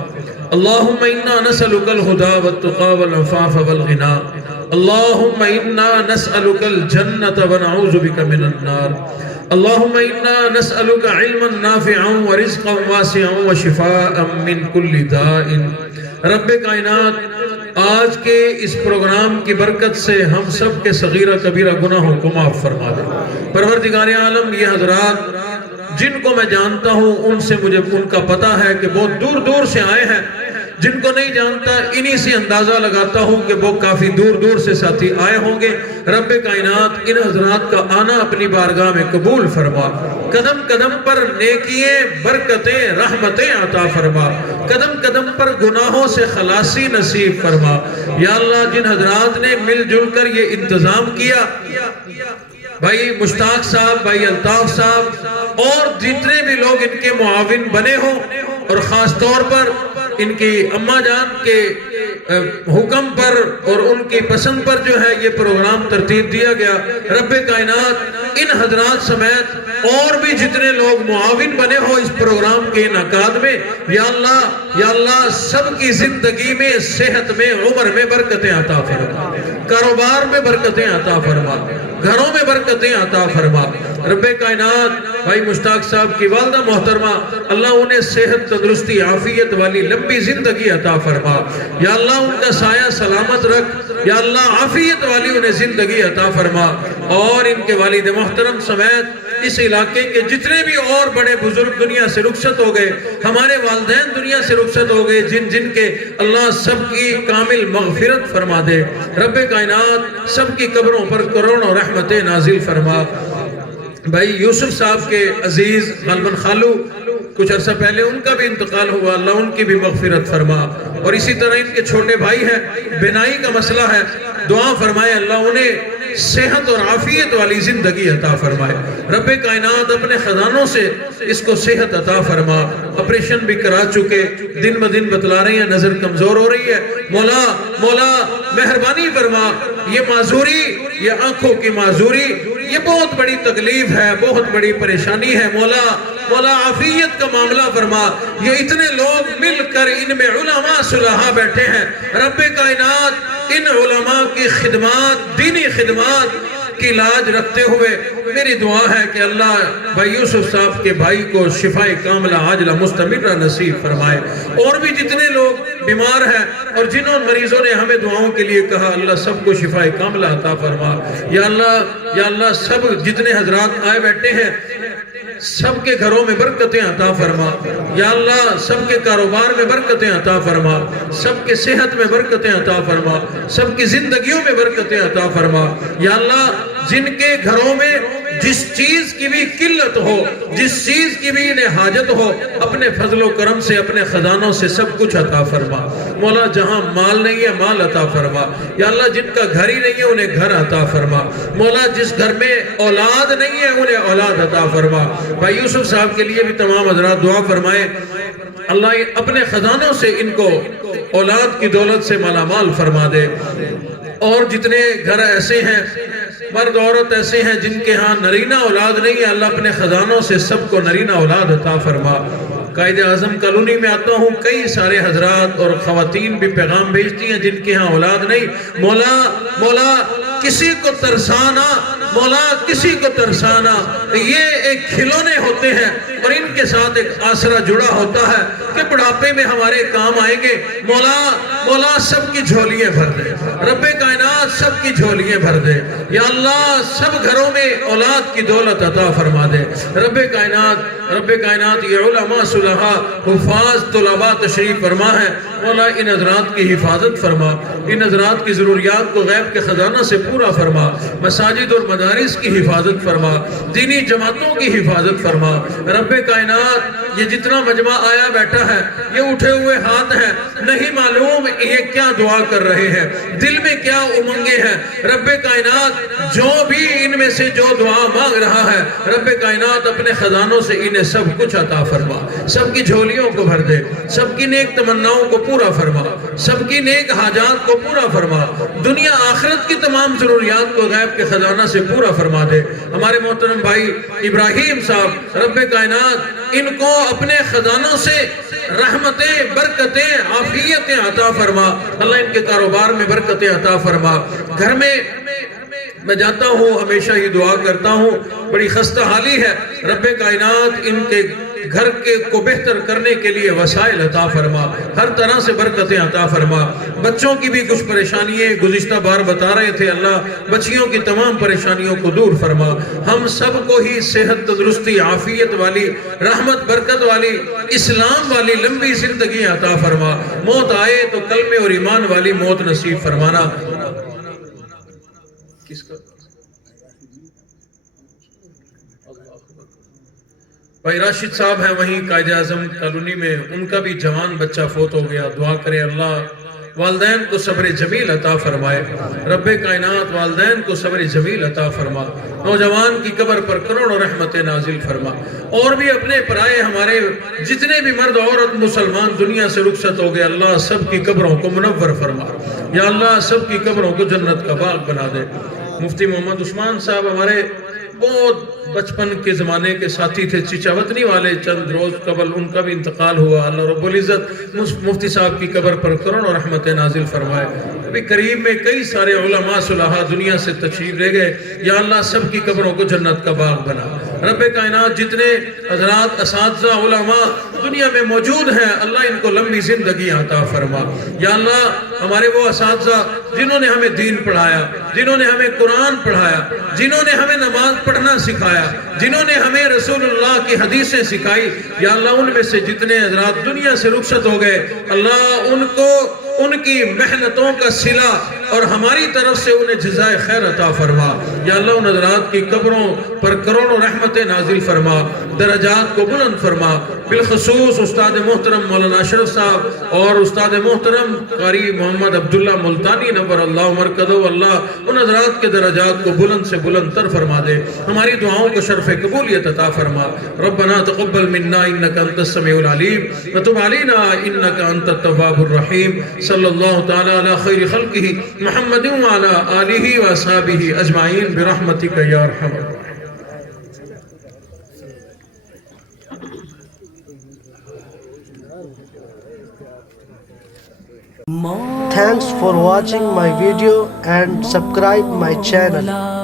اللہم انا نسألک الہدى والتقى والعفاف والغنى. اللہم انا نسألک الجنة ونعوذ بک من النار. اللہم انا نسألک علما نافعا ورزقا واسعا وشفاء من کل داء. رب کائنات آج کے اس پروگرام کی برکت سے ہم سب کے صغیرہ کبیرہ گناہوں کو معاف فرما دے. پروردگار عالم یہ حضرات جن کو میں جانتا ہوں ان سے مجھے ان کا پتہ ہے کہ بہت دور دور سے آئے ہیں. جن کو نہیں جانتا انہی سے اندازہ لگاتا ہوں کہ وہ کافی دور دور سے ساتھی آئے ہوں گے. رب کائنات ان حضرات کا آنا اپنی بارگاہ میں قبول فرما. قدم قدم پر نیکییں برکتیں رحمتیں عطا فرما. قدم قدم پر گناہوں سے خلاصی نصیب فرما. یا اللہ جن حضرات نے مل جل کر یہ انتظام کیا، بھائی مشتاق صاحب، بھائی الطاف صاحب اور جتنے بھی لوگ ان کے معاون بنے ہوں، اور خاص طور پر ان کی اماں جان کے حکم پر اور ان کی پسند پر جو ہے یہ پروگرام ترتیب دیا گیا. رب کائنات ان حضرات سمیت اور بھی جتنے لوگ معاون بنے ہو اس پروگرام کے انعقاد میں، یا اللہ سب کی زندگی میں، صحت میں، عمر میں برکتیں عطا فرما. کاروبار میں برکتیں عطا فرما. گھروں میں برکتیں عطا فرما. رب کائنات بھائی مشتاق صاحب کی والدہ محترمہ، اللہ انہیں صحت تندرستی عافیت والی لمبی زندگی عطا فرما. یا اللہ ان کا سایہ سلامت رکھ. یا اللہ عافیت والی انہیں زندگی عطا فرما. اور ان کے والد محترم سمیت اس علاقے کے جتنے بھی اور بڑے بزرگ دنیا سے رخصت ہو گئے، ہمارے والدین دنیا سے رخصت ہو گئے، جن کے اللہ سب کی کامل مغفرت فرما دے. رب کائنات سب کی قبروں پر کروڑوں رحمتیں نازل فرما. بھائی یوسف صاحب کے عزیز غالباً خالو کچھ عرصہ پہلے ان کا بھی انتقال ہوا، اللہ ان کی بھی مغفرت فرما. اور اسی طرح ان کے چھوٹے بھائی ہیں، بینائی کا مسئلہ ہے، دعا فرمائے اللہ انہیں صحت اور عافیت والی زندگی عطا فرمائے. رب کائنات اپنے خزانوں سے اس کو صحت عطا فرما. آپریشن بھی کرا چکے، دن بدن بتلا رہی ہیں نظر کمزور ہو رہی ہے. مولا مہربانی فرما. یہ معذوری، یہ آنکھوں کی معذوری، یہ بہت بڑی تکلیف ہے، بہت بڑی پریشانی ہے. مولا عافیت کا معاملہ فرما. یہ اتنے لوگ مل کر ان میں علماء صلحاء بیٹھے ہیں. رب کائنات ان علماء کی خدمات، دینی خدمات کی لاج رکھتے ہوئے میری دعا ہے کہ اللہ بھائی یوسف صاحب کے بھائی کو شفائے کاملہ عاجلہ مستمرہ نصیب فرمائے. اور بھی جتنے لوگ بیمار ہیں اور جنہوں مریضوں نے ہمیں دعاؤں کے لیے کہا، اللہ سب کو شفائے کاملہ عطا فرما. یا اللہ سب جتنے حضرات آئے بیٹھے ہیں سب کے گھروں میں برکتیں عطا فرما. یا اللہ سب کے کاروبار میں برکتیں عطا فرما. سب کے صحت میں برکتیں عطا فرما. سب کی زندگیوں میں برکتیں عطا فرما. یا اللہ جن کے گھروں میں جس چیز کی بھی قلت ہو، جس چیز کی بھی انہیں حاجت ہو، اپنے فضل و کرم سے اپنے خزانوں سے سب کچھ عطا فرما. مولا جہاں مال نہیں ہے مال عطا فرما. یا اللہ جن کا گھر ہی نہیں ہے انہیں گھر عطا فرما. مولا جس گھر میں اولاد نہیں ہے انہیں اولاد عطا فرما. بھائی یوسف صاحب کے لیے بھی تمام حضرات دعا فرمائے. اللہ اپنے خزانوں سے ان کو اولاد کی دولت سے مالا مال فرما دے. اور جتنے گھر ایسے ہیں، مرد عورت ایسے ہیں جن کے ہاں نرینہ اولاد نہیں ہے، اللہ اپنے خزانوں سے سب کو نرینہ اولاد عطا فرما. قائد اعظم کالونی میں آتا ہوں، کئی سارے حضرات اور خواتین بھی پیغام بھیجتی ہیں جن کے ہاں اولاد نہیں. مولا کسی کو ترسانا، مولا کسی کو ترسانا، یہ ایک کھلونے ہوتے ہیں اور ان کے ساتھ ایک آسرا جڑا ہوتا ہے کہ بڑھاپے میں ہمارے کام آئیں گے. مولا سب کی جھولیاں بھر دے. رب کائنات سب کی جھولیاں بھر دے. یا اللہ سب گھروں میں اولاد کی دولت عطا فرما دے. رب کائنات یہ علماء صلحاء حفاظ طلباء تشریف فرما ہے. مولا ان حضرات کی حفاظت فرما. ان حضرات کی ضروریات کو غیب کے خزانہ سے پورا فرما. مساجد اور مدارس کی حفاظت فرما. دینی جماعتوں کی حفاظت فرما. رب کائنات یہ جتنا مجمع آیا بیٹھا ہے یہ اٹھے ہوئے ہاتھ ہیں, نہیں معلوم یہ کیا دعا کر رہے ہیں, دل میں کیا امنگیں ہیں. رب کائنات جو بھی ان میں سے جو دعا مانگ رہا ہے رب کائنات اپنے خزانوں سے انہیں سب کچھ عطا فرما. سب کی جھولیوں کو بھر دے. سب کی نیک تمناؤں کو پورا فرما. سب کی نیک حاجات کو پورا فرما. دنیا آخرت کی تمام ضروریات کو غیب کے خزانہ سے پورا فرما دے. ہمارے محترم بھائی ابراہیم صاحب رب کائنات ان کو اپنے خزانوں سے رحمتیں برکتیں عافیتیں عطا فرما. اللہ ان کے کاروبار میں برکتیں عطا فرما. گھر میں جاتا ہوں ہمیشہ یہ دعا کرتا ہوں, بڑی خستہ حالی ہے. رب کائنات ان کے گھر کو بہتر کرنے کے لیے وسائل عطا فرما. ہر طرح سے برکتیں عطا فرما. بچوں کی بھی کچھ پریشانیاں گزشتہ بار بتا رہے تھے, اللہ بچیوں کی تمام پریشانیوں کو دور فرما. ہم سب کو ہی صحت تندرستی عافیت والی رحمت برکت والی اسلام والی لمبی زندگی عطا فرما. موت آئے تو کلمے اور ایمان والی موت نصیب فرمانا. کس کا بھائی راشد صاحب ہیں وہیں قائد اعظم کالونی میں, ان کا بھی جوان بچہ فوت ہو گیا. دعا کریں اللہ والدین کو صبر جمیل عطا فرمائے. رب کائنات والدین کو صبر جمیل عطا فرما. نوجوان کی قبر پر کروڑوں رحمت نازل فرما. اور بھی اپنے پرائے ہمارے جتنے بھی مرد عورت مسلمان دنیا سے رخصت ہو گئے اللہ سب کی قبروں کو منور فرما. یا اللہ سب کی قبروں کو جنت کا باغ بنا دے. مفتی محمد عثمان صاحب ہمارے بہت بچپن کے زمانے کے ساتھی تھے, چچاوطنی والے, چند روز قبل ان کا بھی انتقال ہوا. اللہ رب العزت مفتی صاحب کی قبر پر کروڑوں رحمت نازل فرمائے. ابھی قریب میں کئی سارے علماء صلحاء دنیا سے تشریف لے گئے. یا اللہ سب کی قبروں کو جنت کا باغ بنا. رب کائنات جتنے حضرات اساتذہ علماء دنیا میں موجود ہیں اللہ ان کو لمبی زندگی عطا فرما. یا اللہ ہمارے وہ اساتذہ جنہوں نے ہمیں دین پڑھایا, جنہوں نے ہمیں قرآن پڑھایا, جنہوں نے ہمیں نماز پڑھنا سکھایا, جنہوں نے ہمیں رسول اللہ کی حدیثیں سکھائی, یا اللہ ان میں سے جتنے حضرات دنیا سے رخصت ہو گئے اللہ ان کو ان کی محنتوں کا صلہ اور ہماری طرف سے انہیں جزائے خیر عطا فرما. یا اللہ ان حضرات کی قبروں پر کروڑوں رحمتیں نازل فرما, درجات کو بلند فرما. بالخصوص استاد محترم مولانا اشرف صاحب اور استاد محترم قاری محمد عبداللہ ملتانی نور اللہ مرکزہ, اللہ ان حضرات کے درجات کو بلند سے بلند تر فرما دے. ہماری دعاؤں کو شرف قبولیت عطا فرما. ربنا تقبل منا انك انت السميع العليم وتب علينا انك انت التواب الرحيم. صلی اللہ تعالی علی خیر خلقہ محمد وعلی آلہ واصحابہ اجمعین برحمتک یا ارحم الراحمین. Thanks for watching my video and subscribe my channel.